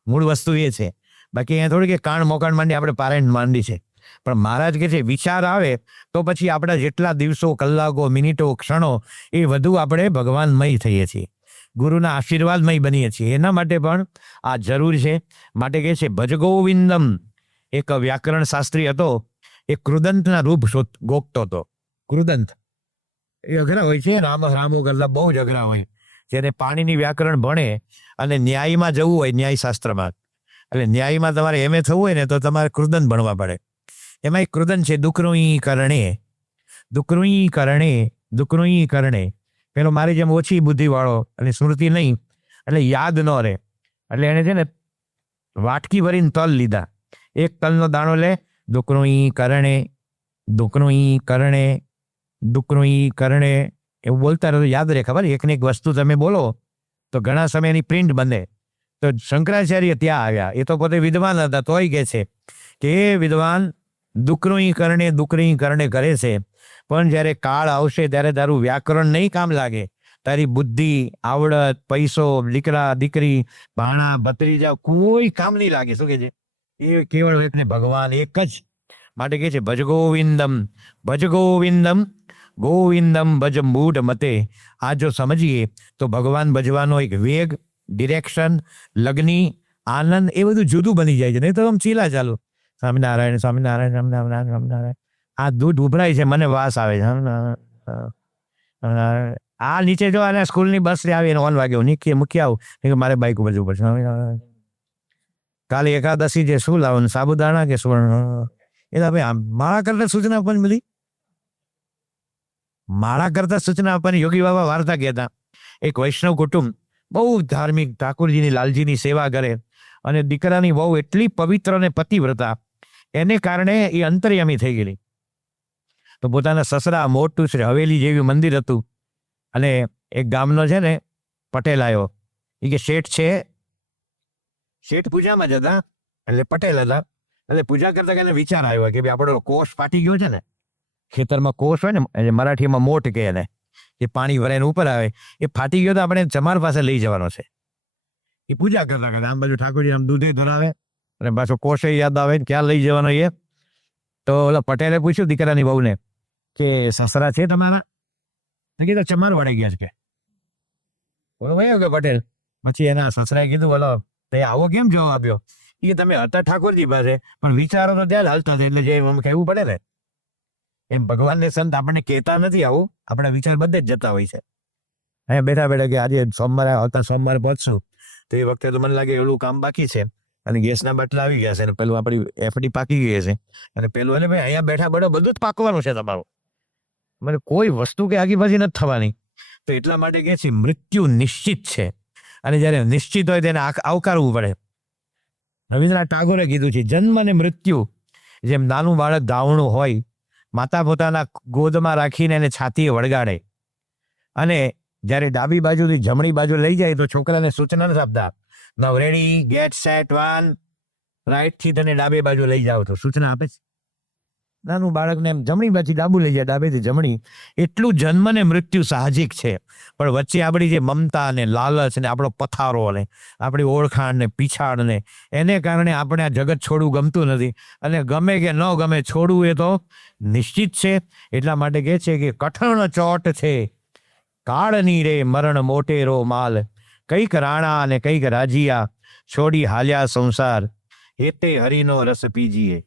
મૂળ વસ્તુ એ છે. બાકી અહીંયા થોડી કે કાણ મોકાણ માંડી આપણે પારાયણ માંડી છે. પણ મહારાજ કહે છે વિચાર આવે તો પછી આપણા જેટલા દિવસો, કલાકો, મિનિટો, ક્ષણો એ વધુ આપણે ભગવાનમય થઈએ છીએ. ગુરુના આશીર્વાદમય બનીએ છીએ. એના માટે પણ આ જરૂર છે. માટે કહે છે ભજગોવિંદમ. એક વ્યાકરણ શાસ્ત્રી હતો, એ કૃદંતના રૂપ ગોખતો હતો. કૃદંત એ અઘરા હોય છે, રામો કરતા બહુ જ અઘરા હોય. જ્યારે પાણીની વ્યાકરણ ભણે અને ન્યાયમાં જવું હોય, ન્યાયશાસ્ત્રમાં, એટલે ન્યાયમાં તમારે એમએ થવું હોય ને તો તમારે કૃદંત ભણવા પડે. એમાં એક કૃદંત છે દુકૃઈ કરણે. દુકૃઈ કરણે, દુકૃઈ કરણે. પેલો મારી જેમ ઓછી બુદ્ધિવાળો અને સ્મૃતિ નહીં, એટલે યાદ ન રહે, એટલે એને છે ને વાટકી ભરીને તલ લીધા. એક તલનો દાણો લે, દુકૃઈ કરણે, દુકૃઈ કરણે, દુકૃઈ કરણે, એવું બોલતા રહો, યાદ રહે. ખબર એકને એક વસ્તુ તમે બોલો તો ઘણા સમયની પ્રિન્ટ બને. તો શંકરાચાર્ય ત્યાં આવ્યા. એ તો પોતે વિદ્વાન હતા, તોય કહે છે કે એ વિદ્વાન દુકૃઈ કરણે કરે છે, પણ જ્યારે કાળ આવશે ત્યારે તારું વ્યાકરણ નહીં કામ લાગે. તારી બુદ્ધિ, આવડત, પૈસો, દીકરા દીકરી, ભાણા ભત્રીજા કોઈ કામ નહીં લાગે. શું કે છે? એ કેવળ એટલે ભગવાન એક જ. માટે કહે છે ભજગોવિંદમ, ભજગોવિંદમ, ગોવિંદમ ભજ મૂઢ મતે. આ જો સમજીએ તો ભગવાન ભજવાનો એક વેગ, ડિરેક્શન, લગ્ની, આનંદ એ બધું જુદું બની જાય છે. નહીં તો આમ ચીલા ચાલો સ્વામિનારાયણ સ્વામિનારાયણ સ્વામિનારાયણ સ્વામિનારાયણ. આ દૂધ ઉભરાય છે, મને વાસ આવે છે. આ નીચે જો આને સ્કૂલની બસ આવે એને ઓન વાગ્યો, મૂકી આવું, મારે બાઇક ઉપર જવું પડશે. કાલે એકાદશી છે, શું લાવવાનું? સાબુદાણા કે સુવર્ણ? એટલે ભાઈ માળા કરતા સૂચના આપવાની બધી, માળા કરતા સૂચના આપવાની. યોગી બાબા વાર્તા કહેતા, એક વૈષ્ણવ કુટુંબ બહુ ધાર્મિક, ઠાકોરજીની લાલજીની સેવા કરે, અને દીકરાની બહુ એટલી પવિત્ર અને પતિવ્રતા, એને કારણે એ અંતર્યામી થઈ ગયેલી. તો પોતાના સસરા મોટું છે, હવેલી જેવી મંદિર હતું, અને એક ગામનો છે ને પટેલ આવ્યો. એ કે શેઠ છે, શેઠ પૂજામાં જ હતા, એટલે પટેલ હતા. એટલે પૂજા કરતા કે વિચાર આવ્યો કે ભાઈ આપણો કોષ ફાટી ગયો છે ને, ખેતરમાં કોષ હોય ને, મરાઠીમાં મોટ કહે એને, એ પાણી ભરાઈને ઉપર આવે, એ ફાટી ગયો તો આપણે ચમાર પાસે લઈ જવાનો છે. એ પૂજા કરતા કરતા આમ બાજુ ઠાકોરજી આમ દૂધે ધરાવે, અને પાછો કોષે યાદ આવે ક્યાં લઈ જવાનો એ. તો ઓલા પટેલે પૂછ્યું દીકરાની બહુને કે સસરા છે તમારા? કીધું ચમાર વળી ગયા છે કે. બોલો ભાઈ કે પટેલ. પછી એના સસરાએ કીધું બોલો તે આવો કેમ જવાબ આપ્યો? એ તમે હતા ઠાકોરજી પાસે, પણ વિચારો તો ત્યાં હાલતા હતા, એટલે જે એમ કહેવું પડે ને. એમ ભગવાનને સંત આપણને કહેતા નથી આવું, આપણા વિચાર બધે જ જતા હોય છે. અહીંયા બેઠા બેઠા કે આજે સોમવારે આવતા સોમવારે પહોંચશું, તો એ વખતે તો મને લાગે એવડું કામ બાકી છે, અને ગેસના બાટલા આવી ગયા છે, અને પેલું આપણી એફડી પાકી ગઈ છે, અને પેલું એટલે ભાઈ અહીંયા બેઠા બેઠા બધું જ પાકવાનું છે તમારું. મને કોઈ વસ્તુ કે આગી પાછી નથી થવાની. તો એટલા માટે કે છે મૃત્યુ નિશ્ચિત છે, અને જ્યારે નિશ્ચિત હોય તેને આવકારવું પડે. રવિન્દ્રનાથ ટાગોરે કીધું છે જન્મ અને મૃત્યુ જેમ નાનું બાળક ધાવણું હોય, માતા પોતાના ગોદમાં રાખીને એને છાતીએ વળગાડે, અને જ્યારે ડાબી બાજુથી જમણી બાજુ લઈ જાય તો છોકરાને સૂચના નથી આપતા, now ready get set one, right થી તને ડાબી બાજુ લઈ જાવ, તો સૂચના આપે છે. નાનું બાળકને એમ જમણી બાજુ ડાબુ લઈ જાય, ડાબેથી જમણી. એટલું જન્મ ને મૃત્યુ સાહજિક છે, પણ વચ્ચે આપણી જે મમતા ને લાલચ ને આપણો પથારો ને આપણી ઓળખાણ ને પીછાડ ને એને કારણે આપણે આ જગત છોડવું ગમતું નથી, અને ગમે કે ન ગમે છોડવું એ તો નિશ્ચિત છે. એટલા માટે કહે છે કે કઠણ ચોટ છે કાળની રે મરણ મોટેરો માલ, કઈક રાણા અને કઈક રાજીયા, છોડી હાલ્યા સંસાર, હેતે હરિનો રસ પીજીએ.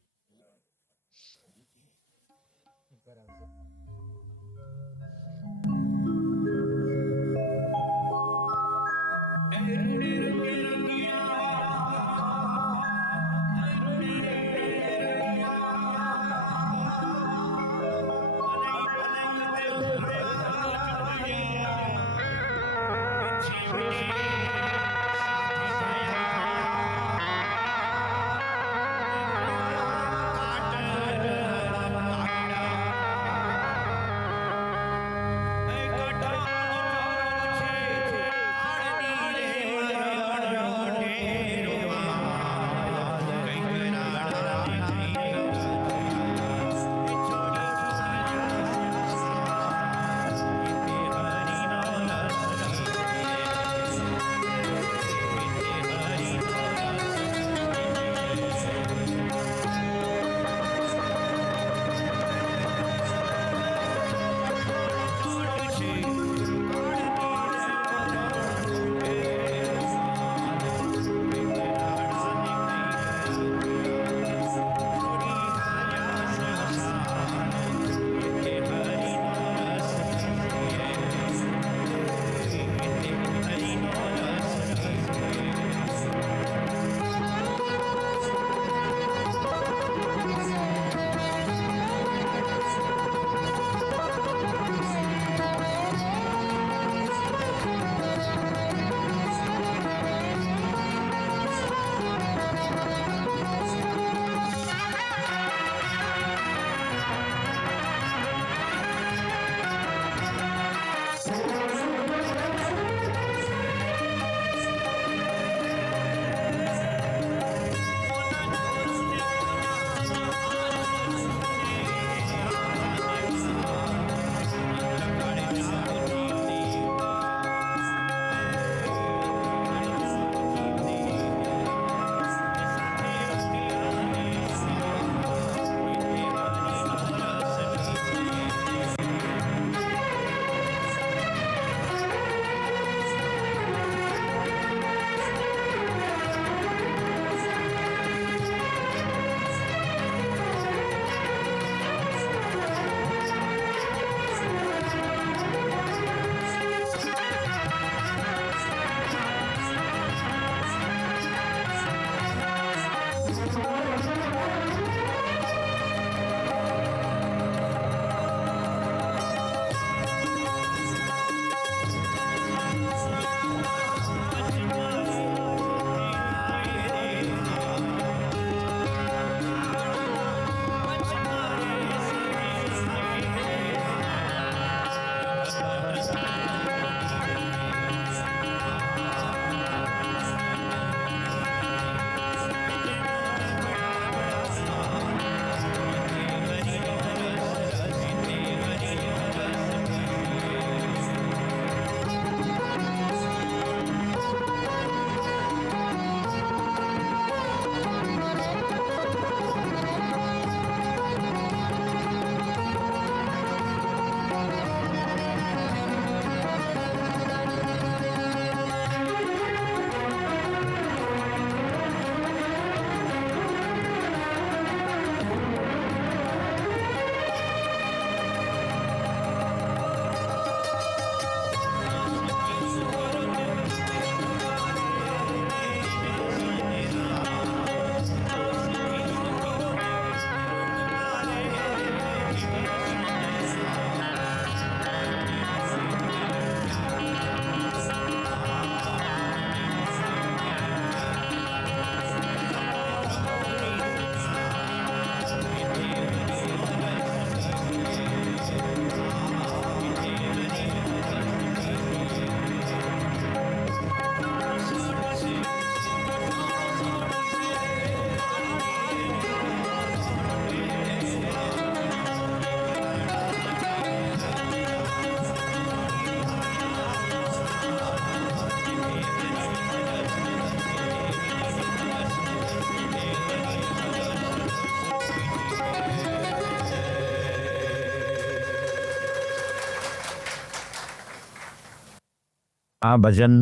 આ ભજન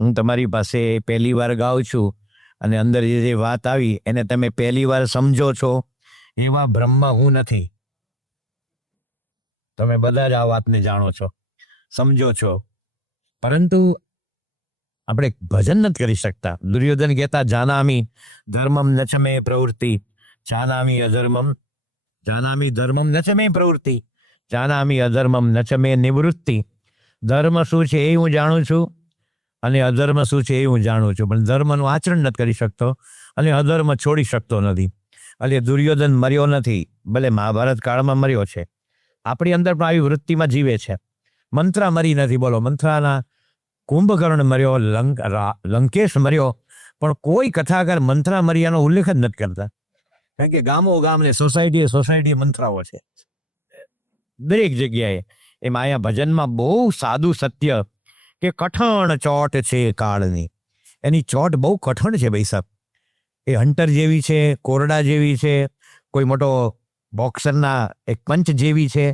હું તમારી પાસે પહેલી વાર ગાઉં છું અને અંદર જે વાત આવી એને તમે પહેલી વાર સમજો છો એવા બ્રહ્મ હું નથી. તમે બધા જ આ વાતને જાણો છો, સમજો છો, પરંતુ આપણે ભજન નથી કરી શકતા. દુર્યોધન કહેતા જાનામી ધર્મમ નચમે પ્રવૃત્તિ, જાનામી અધર્મમ, જાનામી ધર્મમ નચમે પ્રવૃત્તિ, જાનામી અધર્મમ નચમે નિવૃત્તિ. ધર્મ શું છે એ હું જાણું છું અને અધર્મ શું છે એ હું જાણું છું, પણ ધર્મનું આચરણ નથી કરી શકતો અને અધર્મ છોડી શકતો નથી. એટલે દુર્યોધન મર્યો નથી, ભલે મહાભારત કાળમાં મર્યો છે, આપણી અંદર પણ આવી વૃત્તિમાં જીવે છે. મંત્રા મરી નથી, બોલો, મંત્રાના કુંભકર્ણ મર્યો, લંકેશ મર્યો, પણ કોઈ કથાકાર મંત્રા મર્યાનો ઉલ્લેખ જ નથી કરતા. કારણ કે ગામો ગામને સોસાયટી મંત્રાઓ છે દરેક જગ્યાએ. એમાં અહીંયા ભજનમાં બહુ સાદું સત્ય કે કઠણ ચોટ છે કાળની. એની ચોટ બહુ કઠણ છે ભાઈ સાહેબ. એ હન્ટર જેવી છે, કોરડા જેવી છે, કોઈ મોટો બોક્સરના એક પંચ જેવી છે.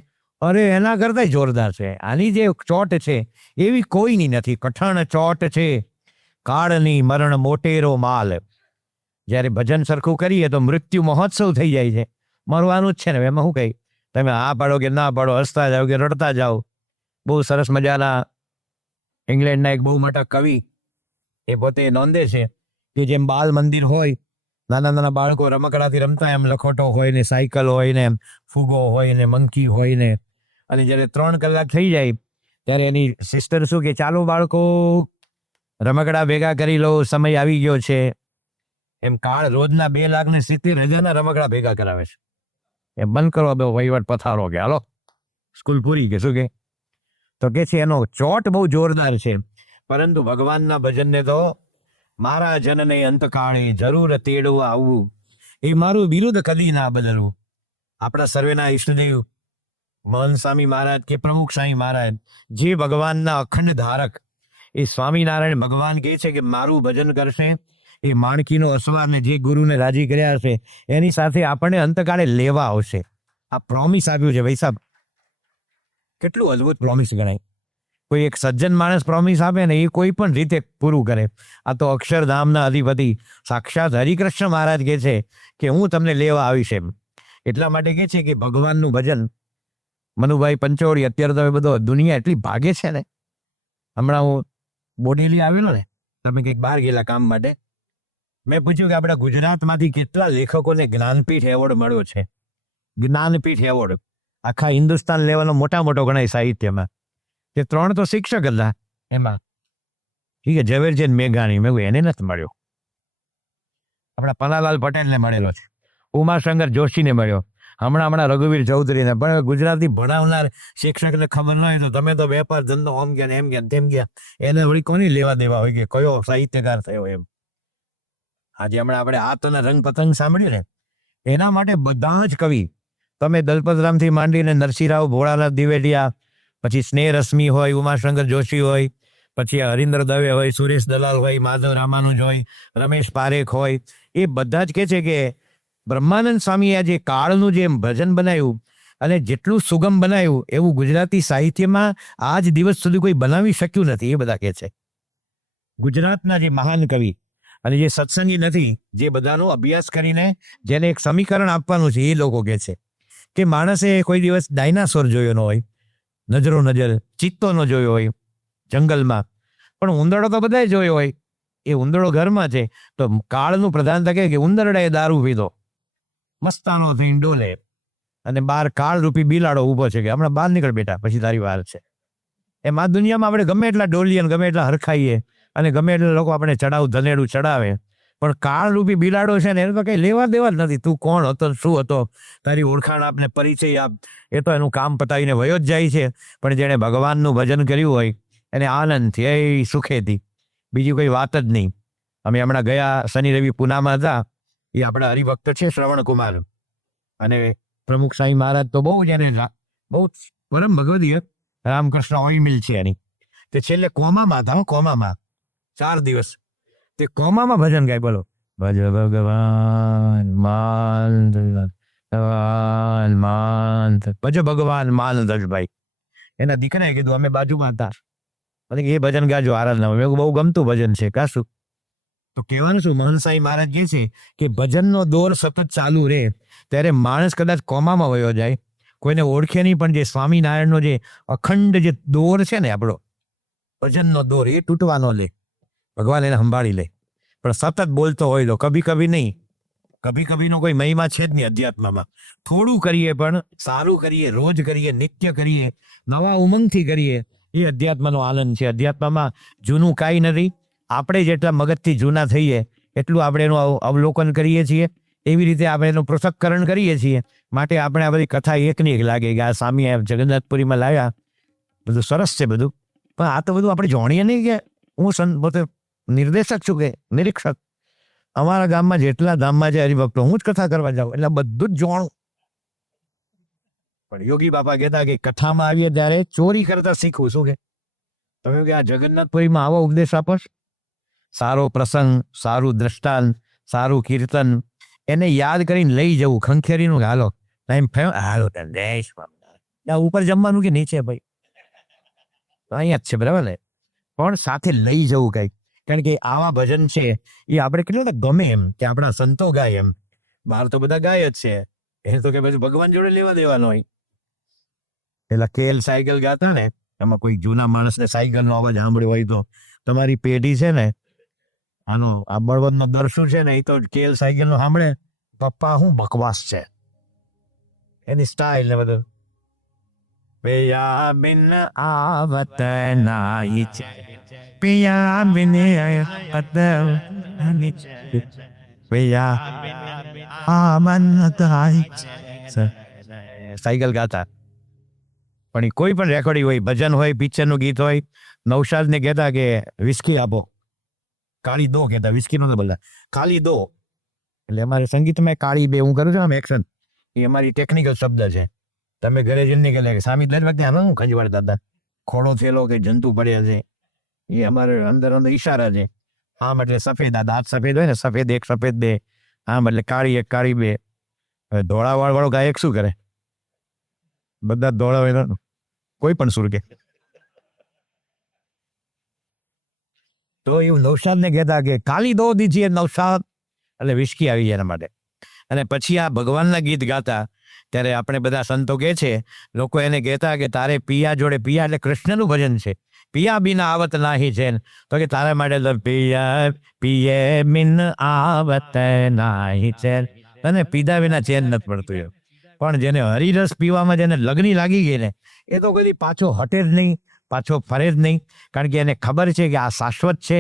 અરે એના કરતા જોરદાર છે. આની જે ચોટ છે એવી કોઈની નથી. કઠણ ચોટ છે કાળની મરણ મોટેરો માલ. જ્યારે ભજન સરખું કરીએ તો મૃત્યુ મહોત્સવ થઈ જાય છે. મરવાનું જ છે ને, એમાં શું કહી તમે હા પાડો કે ના પાડો, હસતા જાઓ કે રડતા જાઓ. બહુ સરસ મજાના ઇંગ્લેન્ડના એક બહુ મોટા કવિ એ પોતે નોંધે છે કે જેમ બાલ મંદિર હોય, નાના નાના બાળકો રમકડાથી રમતા, એમ લખોટો હોય ને, સાયકલ હોય ને, ફુગો હોય ને, મંકી હોય ને, અને જ્યારે 3 કલાક થઈ જાય ત્યારે એની સિસ્ટર શું કે, ચાલો બાળકો રમકડા ભેગા કરી લો, સમય આવી ગયો છે. એમ કાળ રોજના 2,70,000 રમકડા ભેગા કરાવે છે. એ બંધ કરો બે વહીવટ પથારો કે હાલો સ્કૂલ પૂરી કે શું કે. તો કે છે એનો ચોટ બહુ જોરદાર છે. પરંતુ ભગવાનના ભજનને તો મારા જનને અંતકાળે જરૂર તેડવા આવવું, એ મારું વિરુદ્ધ કદી ના બદલવું. આપણા સર્વેના ઈષ્ટદેવ મહંત સ્વામી મહારાજ કે પ્રમુખ સ્વામી મહારાજ, જે ભગવાનના અખંડ ધારક, એ સ્વામિનારાયણ ભગવાન કહે છે કે મારું ભજન કરશે એ માણકીનો અસવારને જે ગુરુને રાજી કર્યા હશે એની સાથે આપણને અંતકાળે લેવા આવશે. આ પ્રોમિસ આપ્યું છે ભાઈ સાહેબ. કેટલું અદ્ભુત પ્રોમિસ ગણાય. કોઈ એક સજ્જન માણસ પ્રોમિસ આપે ને એ કોઈ પણ રીતે પૂરું કરે. આ તો અક્ષરધામના અધિપતિ સાક્ષાત હરિકૃષ્ણ મહારાજ કહે છે કે હું તમને લેવા આવીશ એમ. એટલા માટે કહે છે કે ભગવાનનું ભજન. મનુભાઈ પંચોળી, અત્યારે તો બધો દુનિયા એટલી ભાગે છે ને. હમણાં હું બોડેલી આવેલો ને, તમે કંઈક બહાર ગયેલા કામ માટે, મેં પૂછ્યું કે આપણા ગુજરાતમાંથી કેટલા લેખકોને જ્ઞાનપીઠ એવોર્ડ મળ્યો છે. જ્ઞાનપીઠ એવોર્ડ આખા હિન્દુસ્તાન લેવલનો મોટા મોટો ગણાય સાહિત્યમાં. તે 3 તો શિક્ષક હતા એમાં. ઠીક છે, ઝવેરચંદ મેઘાણી, મેં એને નથી મળ્યો. આપણા પન્નાલાલ પટેલને મળેલો છે, ઉમાશંકર જોશીને મળ્યો, હમણાં રઘુવીર ચૌધરીને. પણ ગુજરાતી ભણાવનાર શિક્ષકને ખબર ન હોય તો તમે તો વેપાર ધંધો આમ ગયા એમ ગયા તેમ ગયા, એને વળી કોની લેવા દેવા હોય કે કયો સાહિત્યકાર થયો એમ. આજે હમણાં આપણે આતના રંગ પતંગ સાંભળ્યું ને, એના માટે બધા જ કવિ, તમે દલપતરામથી માંડીને નરસિંહરાવ, ભોળાનાથ દિવેલિયા, પછી સ્નેહ રશ્મિ હોય, ઉમાશંકર જોશી હોય, પછી હરીન્દ્ર દવે હોય, સુરેશ દલાલ હોય, માધવ રામાનુજ હોય, રમેશ પારેખ હોય, એ બધા જ કહે છે કે બ્રહ્માનંદ સ્વામીએ આજે કાળનું જે ભજન બનાવ્યું અને જેટલું સુગમ બનાવ્યું એવું ગુજરાતી સાહિત્યમાં આજ દિવસ સુધી કોઈ બનાવી શક્યું નથી. એ બધા કહે છે. ગુજરાતના જે મહાન કવિ અને જે સત્સંગી નથી, જે બધાનો અભ્યાસ કરીને જેને એક સમીકરણ આપવાનું છે, એ લોકો કહે છે કે માણસે કોઈ દિવસ ડાયનાસોર જોયો ન હોય, નજરો નજર ચિત્તો ન જોયો હોય જંગલમાં, પણ ઉંદરડો તો બધાએ જોયો હોય. એ ઉંદરડો ઘરમાં છે તો કાળનું પ્રધાનતા કહે કે ઉંદરડાએ દારૂ પીધો, મસ્તાનો થઈને ડોલે, અને બહાર કાળ રૂપી બિલાડો ઊભો છે કે હમણાં બહાર નીકળ બેટા, પછી તારી વાર છે. એમ આ દુનિયામાં આપણે ગમે એટલા ડોલીએ, ગમે એટલા હરખાઈએ અને ગમે એટલા લોકો આપણે ધનેડું ચડાવે, પણ કાળ રૂપી બિલાડો છે ને એને તો કઈ લેવા દેવા જ નથી. તું કોણ હતો, શું હતો, તારી ઓળખાણ આપને, પરિચય આપ, એ તો એનું કામ પતાવીને વયો જ જાય છે. પણ જેણે ભગવાનનું ભજન કર્યું હોય એને આનંદથી, એ સુખેથી, બીજી કોઈ વાત જ નહીં. અમે હમણાં ગયા શનિ રવિ પૂનામાં હતા, એ આપણા હરિભક્ત છે શ્રવણ કુમાર, અને પ્રમુખ સ્વામી મહારાજ તો બહુ જ એને બહુ પરમ ભગવદીય રામકૃષ્ણ ઓઇલ મિલ છે એની. તે છેલ્લે કોમામાં હતા, કોમામાં 4 દિવસ તે કોમામાં ભજન ગાય. બોલો, ભજ ભગવાન ભજ ભગવાન માન દશભાઈ. એના દીકરાએ કીધું, અમે બાજુમાં હતા, અને એ ભજન ગાજો આરાધના. મેં કીધું બહુ ગમતું ભજન છે કાશું. તો કહેવાનું શું, મહંસાઈ મહારાજ કહે છે કે ભજનનો દોર સતત ચાલુ રહે ત્યારે માણસ કદાચ કોમામાં વયો જાય, કોઈને ઓળખે નહીં, પણ જે સ્વામિનારાયણનો જે અખંડ જે દોર છે ને આપણો ભજનનો દોર, એ તૂટવાનો લે, ભગવાન એને સંભાળી લે. પણ સતત બોલતો હોય તો કભી કભી નહીં, કભી કભીનો કોઈ મહિમા છે જ નહીં અધ્યાત્મમાં. થોડું કરીએ પણ સારું કરીએ, રોજ કરીએ, નિત્ય કરીએ, નવા ઉમંગથી કરીએ, એ અધ્યાત્મનો આનંદ છે. અધ્યાત્મમાં જૂનું કાંઈ નથી. આપણે જેટલા મગજથી જૂના થઈએ એટલું આપણે એનું અવલોકન કરીએ છીએ, એવી રીતે આપણે એનું પૃથક્કરણ કરીએ છીએ. માટે આપણે આ બધી કથા એકની એક લાગે કે આ સ્વામી જગન્નાથપુરીમાં લાવ્યા, બધું સરસ છે બધું, પણ આ તો બધું આપણે જાણીએ નહીં કે હું પોતે નિર્દેશક છું કે નિરીક્ષક. અમારા ગામમાં જેટલા ધામમાં છે હરિભક્તો, હું જ કથા કરવા જાઉં એટલે બધું જ જાણું. પણ યોગી બાપા કહેતા કે કથામાં આવીએ ત્યારે ચોરી કરતા શીખવું. શું કે તમે કે આ જગન્નાથપુરીમાં આવો ઉપદેશ આપો, સારો પ્રસંગ, સારું દ્રષ્ટાંત, સારું કીર્તન, એને યાદ કરીને લઈ જવું, ખંખેરીનું હાલો ટાઈમ થયો, હાલો દેશ ઉપર જમવાનું કે નીચે ભાઈ અહીંયા જ છે, બરાબર ને, પણ સાથે લઈ જવું કંઈક. કારણ કે આવા ભજન છે એ આપણે કેટલા ગમે એમ કે આપણા સંતો ગાય, એમ બહાર તો બધા ગાય જ છે, એ તો કે પછી ભગવાન જોડે લેવા દેવાનો હોય. પેલા કેલ સાયકલ ગાતા ને, એમાં કોઈ જૂના માણસને સાયકલનો અવાજ સાંભળ્યો હોય તો તમારી પેઢી છે ને, આનો આ બળવંતનો દર શું છે ને, એ તો કેલ સાયકલનો સાંભળે, પપ્પા શું બકવાસ છે એની સ્ટાઇલ ને બધું. પિયા બિન આવત નાઈ છે, પિયા બિન આવત નાઈ છે, પિયા આમન તાઈ છે, સાયકલ ગાતા. પણ એ કોઈ પણ રેકોર્ડિંગ હોય, ભજન હોય, પિક્ચરનું ગીત હોય, નૌશાદને કહેતા કે વિસ્કી આપો, કાળી દો કહેતા, વિસ્કી નહોતા બોલતા, કાળી દો. એટલે અમારે સંગીતમાં કાળી બે હું કરું છું આમ એક્શન, એ અમારી ટેકનિકલ શબ્દ છે. તમે ઘરે જઈને કે સ્વામી દર વખતે આનો હું ખંજવાળતા હતા, ખોડો થયેલો કે જંતુ પડ્યા છે, એ અમારે અંદર અંદર ઈશારા છે. આમ એટલે સફેદ, આ દાંત સફેદ હોય ને, સફેદ એક સફેદ બે, આમ એટલે કાળી એક કાળી બે. હવે ધોળાવાળ વાળો ગાયક શું કરે, બધા ધોળા હોય, કોઈ પણ સુર કે. તો એવું નૌશાદને કહેતા કે કાલી દો દીજીએ નૌશાદ, એટલે વિસ્કી આવી જાય એના માટે. અને પછી આ ભગવાનના ગીત ગાતા ત્યારે આપણે બધા સંતો કહે છે, લોકો એને કહેતા કે તારે પિયા જોડે, પિયા એટલે કૃષ્ણનું ભજન છે, પિયા બિન આવત નાહી છે, તો કે તારા માટે પિયા પિયે બિન આવત નાહી છે, અને પીધા વિના ચેન નથી પડતું. પણ જેને હરિરસ પીવામાં જેને લગની લાગી ગઈ ને, એ તો કદી પાછો હટે જ નહીં, પાછો ફરે જ નહીં. કારણ કે એને ખબર છે કે આ શાશ્વત છે,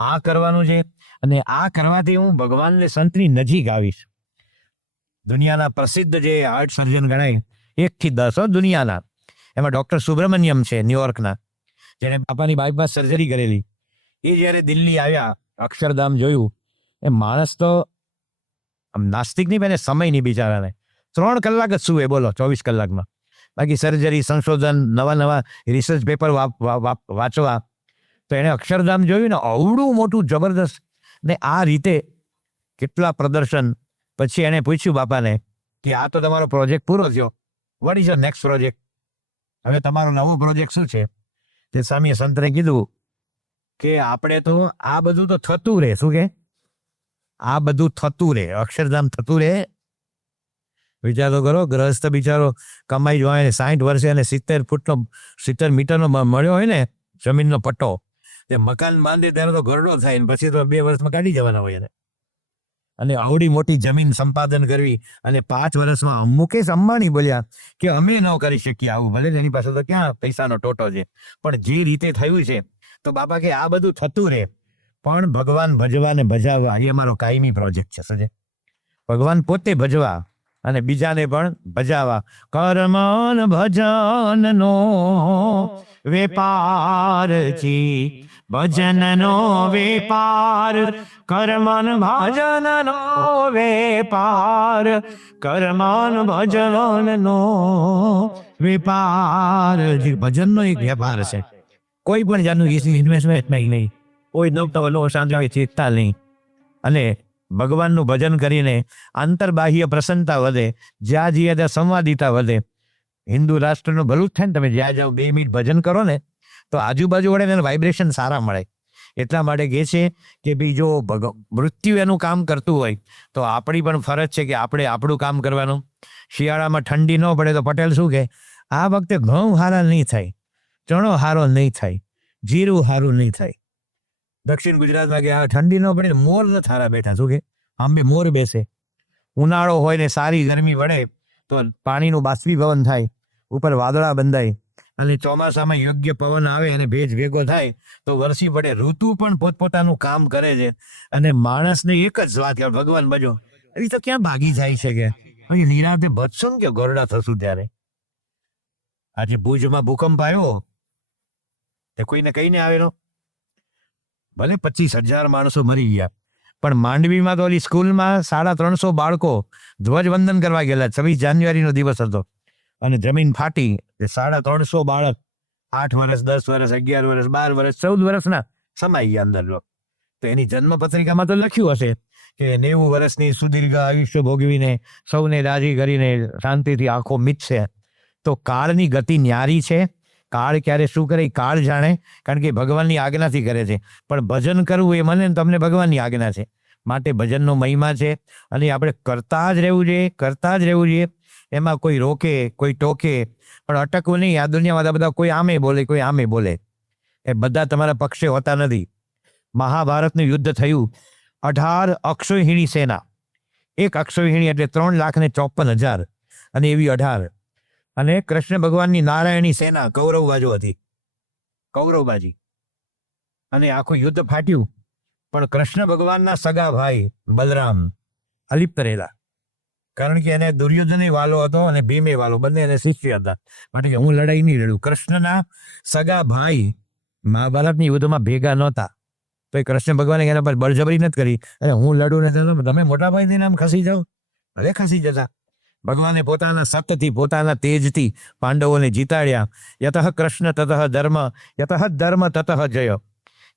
આ કરવાનું છે, અને આ કરવાથી હું ભગવાનને સંતની નજીક આવીશ. દુનિયાના પ્રસિદ્ધ જે હાર્ટ સર્જન ગણાય 1 થી 10 દુનિયાના, એમાં ડૉક્ટર સુબ્રમણ્યમ છે ન્યુયોર્કના, જેને બાપાની બાયપાસ સર્જરી કરેલી. એ જ્યારે દિલ્હી આવ્યા, અક્ષરધામ જોયું, એ માણસ તો આમ નાસ્તિક નહીં, પણ સમય નહીં બિચારાને, 3 કલાક જ સુવે, બોલો 24 કલાકમાં. બાકી સર્જરી, સંશોધન, નવા નવા રિસર્ચ પેપર વાંચવા. તો એણે અક્ષરધામ જોયું ને, અવડું મોટું જબરદસ્ત, ને આ રીતે કેટલા પ્રદર્શન. પછી એણે પૂછ્યું બાપાને કે આ તો તમારો પ્રોજેક્ટ પૂરો થયો, what is your next project, હવે તમારો નવો પ્રોજેક્ટ શું છે? તે સ્વામીએ સંતને કીધું કે આપણે તો આ બધું તો થતું રહે. શું કે આ બધું થતું રહે, અક્ષરધામ થતું રહે. વિચારો કરો, ગ્રહસ્થ બિચારો કમાઈ જ હોય ને 60 વર્ષે અને 70 મીટરનો મળ્યો હોય ને જમીનનો પટ્ટો, તે મકાન બાંધે ત્યારે તો ઘરડો થાય ને પછી તો 2 વર્ષમાં કાઢી જવાના હોય એને. અને આવડી મોટી જમીન સંપાદન કરવી, અને 5 વર્ષમાં મુકેશ અંબાણી બોલ્યા કે અમે ન કરી શકીએ આવું, ભલે એની પાસે તો ક્યાં પૈસાનો ટોટો છે, પણ જે રીતે થયું છે. તો બાપા કે આ બધું થતું રહે, પણ ભગવાન ભજવા ને ભજાવવા એ અમારો કાયમી પ્રોજેક્ટ છે. સજે ભગવાન પોતે ભજવા અને બીજાને પણ ભજાવા. કર્મન ભજનનો વેપાર જી, ભજનનો વેપાર, કર્મન ભજનનો વેપાર, કર્મન ભજનનો વેપાર. ભજનનો એક વેપાર છે, કોઈ પણ જાતનું ઇન્વેસ્ટમેન્ટ નહીં, કોઈ નવતો શાંતિ ચિંતા નહીં. અને ભગવાનનું ભજન કરીને આંતરબાહ્ય પ્રસન્નતા વધે, જ્યાં જઈએ ત્યાં સંવાદિતા વધે. હિન્દુ રાષ્ટ્રનું ભલું જ થાય ને, તમે જ્યાં જાઓ 2 મિનિટ ભજન કરો ને, તો આજુબાજુ વડે એને વાઇબ્રેશન સારા મળે. એટલા માટે કહે છે કે ભાઈ જો મૃત્યુ એનું કામ કરતું હોય તો આપણી પણ ફરજ છે કે આપણે આપણું કામ કરવાનું. શિયાળામાં ઠંડી ન પડે તો પટેલ શું કહે, આ વખતે ઘઉં હારા નહીં થાય, ચણો હારો નહીં થાય, જીરું હારું નહીં થાય. દક્ષિણ ગુજરાતમાં કે આ ઠંડી ન પડે મોર ન થારા બેઠા, શું કે આંબે મોર બેસે. ઉનાળો હોય ને સારી ગરમી વળે તો પાણીનું બાષ્પીભવન થાય, ઉપર વાદળા બંધાય, અને ચોમાસામાં યોગ્ય પવન આવે અને ભેજ ભેગો થાય તો વરસી પડે. ઋતુ પણ પોતપોતાનું કામ કરે છે. અને માણસને એક જ વાત કે ભગવાન બજો એ તો ક્યાં ભાગી જાય છે કે પછી નિરાતે બચશો ને કે ગોરડા થશું. ત્યારે આજે ભુજમાં ભૂકંપ આવ્યો તે કોઈને કહીને આવેલો, ભલે 25,000 માણસો મરી ગયા, પણ માંડવીમાં તો ઓલી સ્કૂલમાં 350 બાળકો ધ્વજવંદન કરવા ગયેલા. 26 જાન્યુઆરીનો દિવસ હતો અને જમીન ફાટી. 350 બાળક 8 વર્ષ, 10 વર્ષ, 11 વર્ષ, 12 વર્ષ, 14 વર્ષના સમાઈ ગયા અંદર. તો એની જન્મ પત્રિકામાં તો લખ્યું હશે કે 90 વર્ષની સુદીર્ઘ આયુષ્ય ભોગવીને સૌને રાજી કરીને શાંતિથી આંખો મીચશે. તો કાળની ગતિ ન્યારી છે. કાળ ક્યારે શું કરે એ કાળ જાણે, કારણ કે ભગવાનની આજ્ઞાથી કરે છે. પણ ભજન કરવું એ મને તમને ભગવાનની આજ્ઞા છે. માટે ભજનનો મહિમા છે અને આપણે કરતા જ રહેવું જોઈએ, કરતા જ રહેવું જોઈએ. એમાં કોઈ રોકે, કોઈ ટોકે, પણ અટકવું નહીં. આ દુનિયામાં બધા કોઈ આમે બોલે, કોઈ આમે બોલે, એ બધા તમારા પક્ષે હોતા નથી. મહાભારતનું યુદ્ધ થયું, 18 અક્ષોહિણી સેના. એક અક્ષોહિણી એટલે 3,54,000 અને એવી 18. અને કૃષ્ણ ભગવાનની નારાયણી સેના કૌરવ બાજુ હતી, કૌરવબાજી. અને આખું યુદ્ધ ફાટ્યું, પણ કૃષ્ણ ભગવાનના સગા ભાઈ બલરામ અલિપ્ત રહેલા, કારણ કે એને દુર્યોધને વાલો હતો અને ભીમે વાલો, બંને એને શિષ્ય હતા. માટે કે હું લડાઈ નહીં લડું. કૃષ્ણના સગા ભાઈ મહાભારતની યુદ્ધમાં ભેગા નહોતા, તો એ કૃષ્ણ ભગવાને એના પર બળજબરી નથી કરી અને હું લડું ને તમે મોટા ભાઈ થઈને આમ ખસી જાઓ. ભલે ખસી જતા. ભગવાને પોતાના સતથી, પોતાના તેજથી પાંડવોને જીતાડ્યા. યતઃ કૃષ્ણ તતઃ ધર્મ, યતઃ ધર્મ તતઃ જય.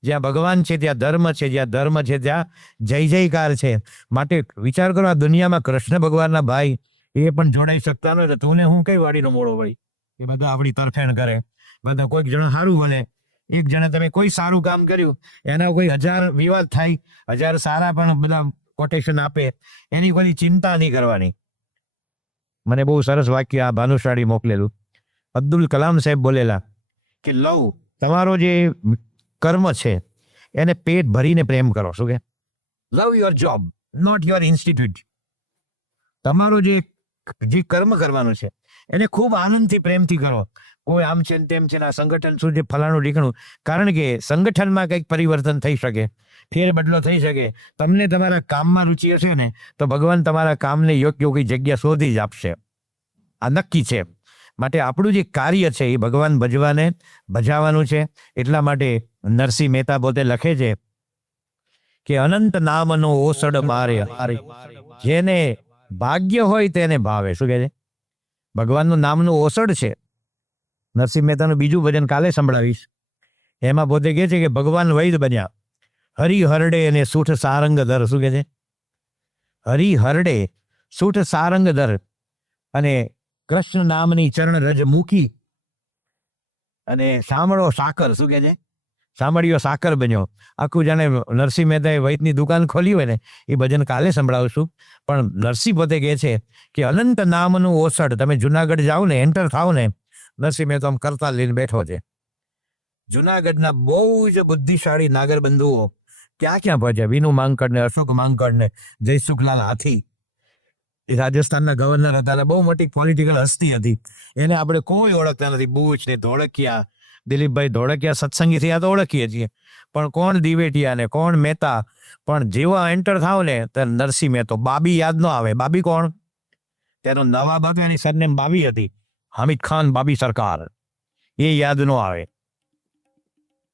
જ્યાં ભગવાન છે ત્યાં ધર્મ છે, જ્યાં ધર્મ છે ત્યાં જય જયકાર છે. માટે વિચાર કરો, આ દુનિયામાં કૃષ્ણ ભગવાનના ભાઈ એ પણ જોડાઈ શકતા ન હોય, તું ને હું કઈ વાડીનો મોડો વળી. એ બધા આપણી તરફેણ કરે, બધા કોઈક જણા સારું બોલે. એક જણે તમે કોઈ સારું કામ કર્યું, એના કોઈ 1000 વિવાદ થાય, 1000 સારા પણ બધા કોટેશન આપે, એની કોઈ ચિંતા નહીં કરવાની. મને બહુ સરસ વાક્ય આ ભાનુશાળી મોકલેલું. અબ્દુલ કલામ સાહેબ બોલેલા કે લવ, તમારો જે કર્મ છે એને પેટ ભરીને પ્રેમ કરો. શું કે love your job, not your institute. તમારું જે કર્મ કરવાનું છે એને ખૂબ આનંદથી, પ્રેમથી કરો. કોઈ આમ છે ને તેમ છે ને આ સંગઠન શું છે ફલાણું ઢીકણું, કારણ કે સંગઠનમાં કંઈક પરિવર્તન થઈ શકે, ફેર બદલો થઈ શકે. તમને તમારા કામમાં રુચિ હશે ને તો ભગવાન તમારા કામને યોગ્ય કોઈ જગ્યા શોધી જ આપશે. આ નક્કી છે. માટે આપણું જે કાર્ય છે એ ભગવાન બજાવવાનું છે. એટલા માટે નરસિંહ મહેતા પોતે લખે છે કે અનંત નામનો ઓસડ મારે, જેને ભાગ્ય હોય તેને ભાવે. શું કહે છે? ભગવાનનું નામનું ઓસડ છે. નરસિંહ મહેતાનું બીજું ભજન કાલે સંભળાવીશ. એમાં પોતે કહે છે કે ભગવાન વૈદ બન્યા, હરિ હરડે અને સૂઠ સારંગ ધર. શું કહે છે? હરિ હરડે સૂઠ સારંગ ધર, અને કૃષ્ણ નામની ચરણ રજ મૂકી અને સાંભળો સાકર. શું કહે છે? સાંભળ્યો સાકર બન્યો. આખું જાણે નરસિંહ મહેતાએ વૈદની દુકાન ખોલી હોય ને એ ભજન કાલે સંભળાવશું. પણ નરસિંહ પોતે કહે છે કે અનંત નામનું ઓસડ. તમે જુનાગઢ જાઓ ને, એન્ટર થાવ ને, નરસિંહ મહેતા આમ કરતા લઈને બેઠો છે. જુનાગઢના બહુ જ બુદ્ધિશાળી નાગર બંધુઓ ક્યાં ક્યાં પહોંચ્યા. વિનુ માંકડ ને, અશોક માંકડ ને, જયસુખલાલ હાથી, એ રાજસ્થાનના ગવર્નર હતા, બહુ મોટી પોલિટિકલ હસ્તી હતી. એને આપણે કોઈ ઓળખતા નથી. બુચ ને ધોળકિયા, દિલીપભાઈ ધોળકિયા સત્સંગી થયા તો ઓળખીએ છીએ, પણ કોણ દિવેટિયા ને કોણ મહેતા. પણ જેવા એન્ટર થાવ ને ત્યારે નરસિંહ મહેતો. બાબી યાદ ન આવે. બાબી કોણ? તેનો નવાબ હતો, એની સરનેમ બાબી હતી. હામિદ ખાન બાબી સરકાર, એ યાદ ન આવે.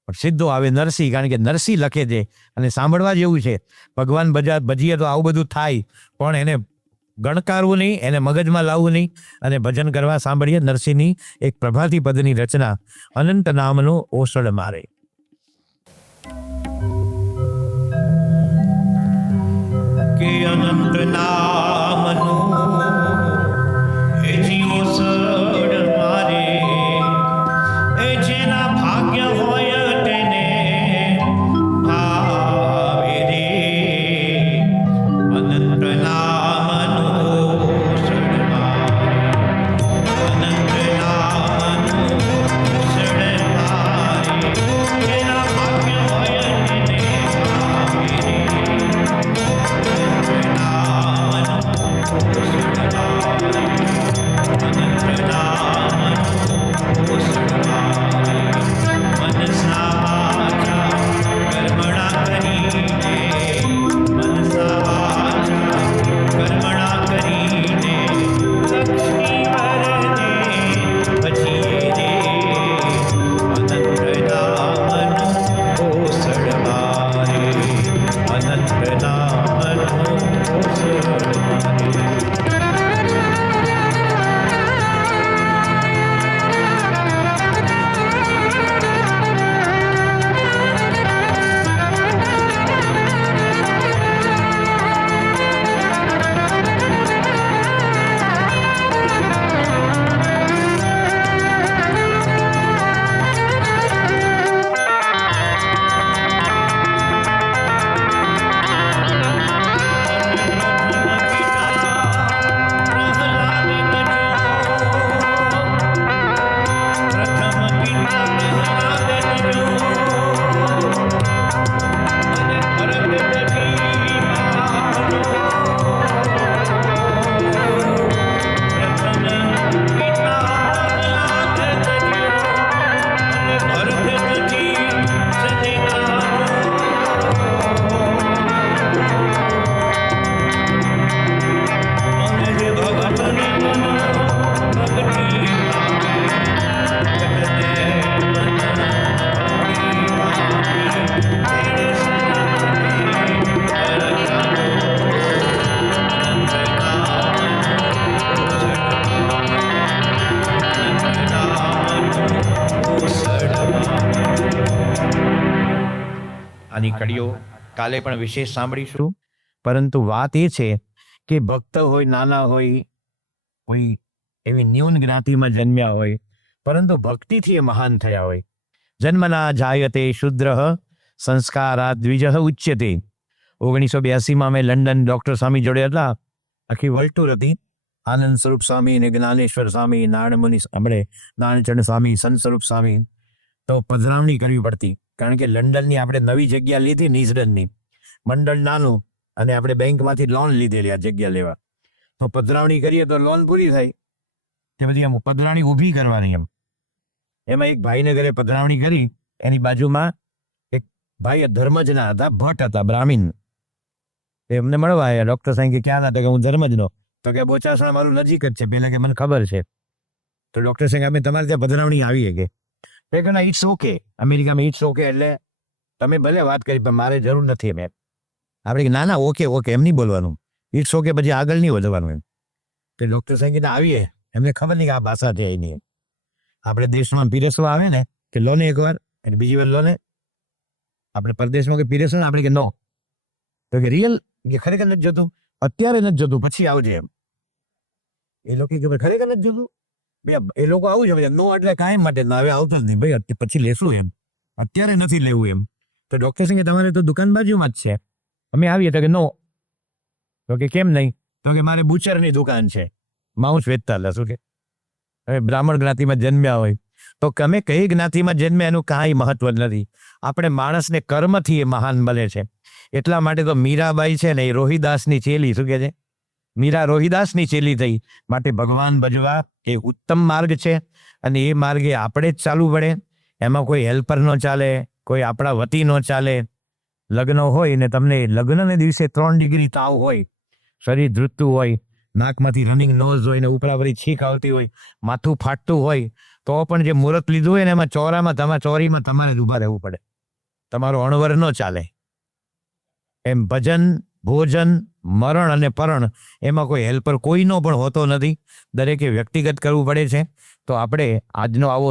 પણ સીધો આવે નરસિંહ, કારણ કે નરસિંહ લખે છે અને સાંભળવા જેવું છે. ભગવાન ભજીએ તો આવું બધું થાય, પણ એને ગણકારવું નહીં, એને મગજમાં લાવવું નહીં, અને ભજન કરવા સાંભળીએ નરસિંહની એક પ્રભાતી પદની રચના, અનંત નામનો ઓસડ મારે. કે અનંત નામનો એ જીવો સડ મારે, એ જેના ભાગ્ય આની કડીઓ કાલે પણ વિશેષ સાંભળીશું. પરંતુ વાત એ છે કે ભક્ત હોય, નાના હોય, કોઈ એવી ન્યૂન જ્ઞાતિમાં જન્મ્યા હોય, પરંતુ ભક્તિથી એ મહાન થયા હોય. જન્મના જાયતે શુદ્રઃ સંસ્કારાદ દ્વિજઃ ઉચ્યતે. 1982માં મેં લંડન ડૉક્ટર સ્વામી જોડે હતા. આખી વર્લ્ડ ટૂર હતી. આનંદ સ્વરૂપ સ્વામી ને જ્ઞાનેશ્વર સ્વામી, નાણમુનિ આપણે નાણચંદ સ્વામી, સંત સ્વરૂપ સ્વામી. તો પધરામણી કરવી પડતી, કારણ કે લંડનની આપણે નવી જગ્યા લીધી, ન્યુઝીલેન્ડની મંડળ નાનું, અને આપણે બેંકમાંથી લોન લીધેલી આ જગ્યા લેવા. તો પધરાવણી કરીએ તો લોન પૂરી થાય, તે બધી આમ પધરાવણી ઊભી કરવાની એમ. એમાં એક ભાઈને ઘરે પધરાવણી કરી, એની બાજુમાં એક ભાઈ ધર્મજના હતા, ભટ્ટ હતા, બ્રાહ્મીણ. એમને મળવા આવ્યા. ડૉક્ટર સાહેબ કે ક્યાં હતા? કે હું ધર્મજનો. તો કે બોચાસણ મારું નજીક જ છે. પેલા કે મને ખબર છે. તો ડૉક્ટર સાહેબ અમે તમારે ત્યાં પધરાવણી આવીએ કે ના, ઇટ્સ ઓકે. અમેરિકામાં ઇટ્સ ઓકે એટલે તમે ભલે વાત કરી પણ મારે જરૂર નથી. એમ આપણે ના ના ઓકે ઓકે એમ નહીં બોલવાનું, ઇટ્સ ઓકે, પછી આગળ નહીં વધવાનું એમ. તો ડૉક્ટર સાહેબ કીધા આવીએ. એમને ખબર નહીં કે આ ભાષા છે એની. આપણે દેશમાં પીરસવા આવે ને કે લોને એકવાર અને બીજી વાર લોને, આપણે પરદેશમાં કે પીરસો ને આપણે કે નો. તો કે રિયલ કે ખરેખર નથી જોતું, અત્યારે નથી જોતું, પછી આવજે એમ. એ લોકો કે ખરેખર નથી જોતું. એ લોકો આવું છે નો એટલે કાયમ માટે ના, હવે આવતો જ નહીં ભાઈ, પછી લેશું એમ, અત્યારે નથી લેવું એમ. તો ડૉક્ટર સિંહ તમારે તો દુકાન બાજુમાં જ છે, અમે આવીએ. તો કે નો. તો કે કેમ નહીં? તો કે મારે બુચરની દુકાન છે, માંસ વેચતા હતા. શું કે હવે બ્રાહ્મણ જ્ઞાતિમાં જન્મ્યા હોય તો તમે કઈ જ્ઞાતિમાં જન્મ્યા એનું કાંઈ મહત્વ નથી. આપણે માણસને કર્મથી એ મહાન બને છે. એટલા માટે તો મીરાબાઈ છે ને એ રોહિદાસની ચેલી, શું કે છે, મીરા રોહિદાસની ચેલી થઈ. માટે ભગવાન ભજવા એ ઉત્તમ માર્ગ છે, અને એ માર્ગે આપણે જ ચાલવું પડે. એમાં કોઈ હેલ્પર ન ચાલે, કોઈ આપણા વતી ન ચાલે. લગ્ન હોય ને તમને લગ્નને દિવસે 3 ડિગ્રી તાવ હોય, શરીર ધ્રુજતું હોય, નાકમાંથી રનિંગ નોઝ હોય ને ઉપરાવરી છીંક આવતી હોય, માથું ફાટતું હોય, તો પણ જે મુહૂર્ત લીધું હોય ને એમાં ચોરીમાં તમારે જ ઊભા રહેવું પડે. તમારો અણવર ન ચાલે. એમ ભજન, ભોજન, મરણ અને પરણ એમાં કોઈ હેલ્પર કોઈનો પણ હોતો નથી. દરેકે વ્યક્તિગત કરવું પડે છે. તો આપણે આજનો આવો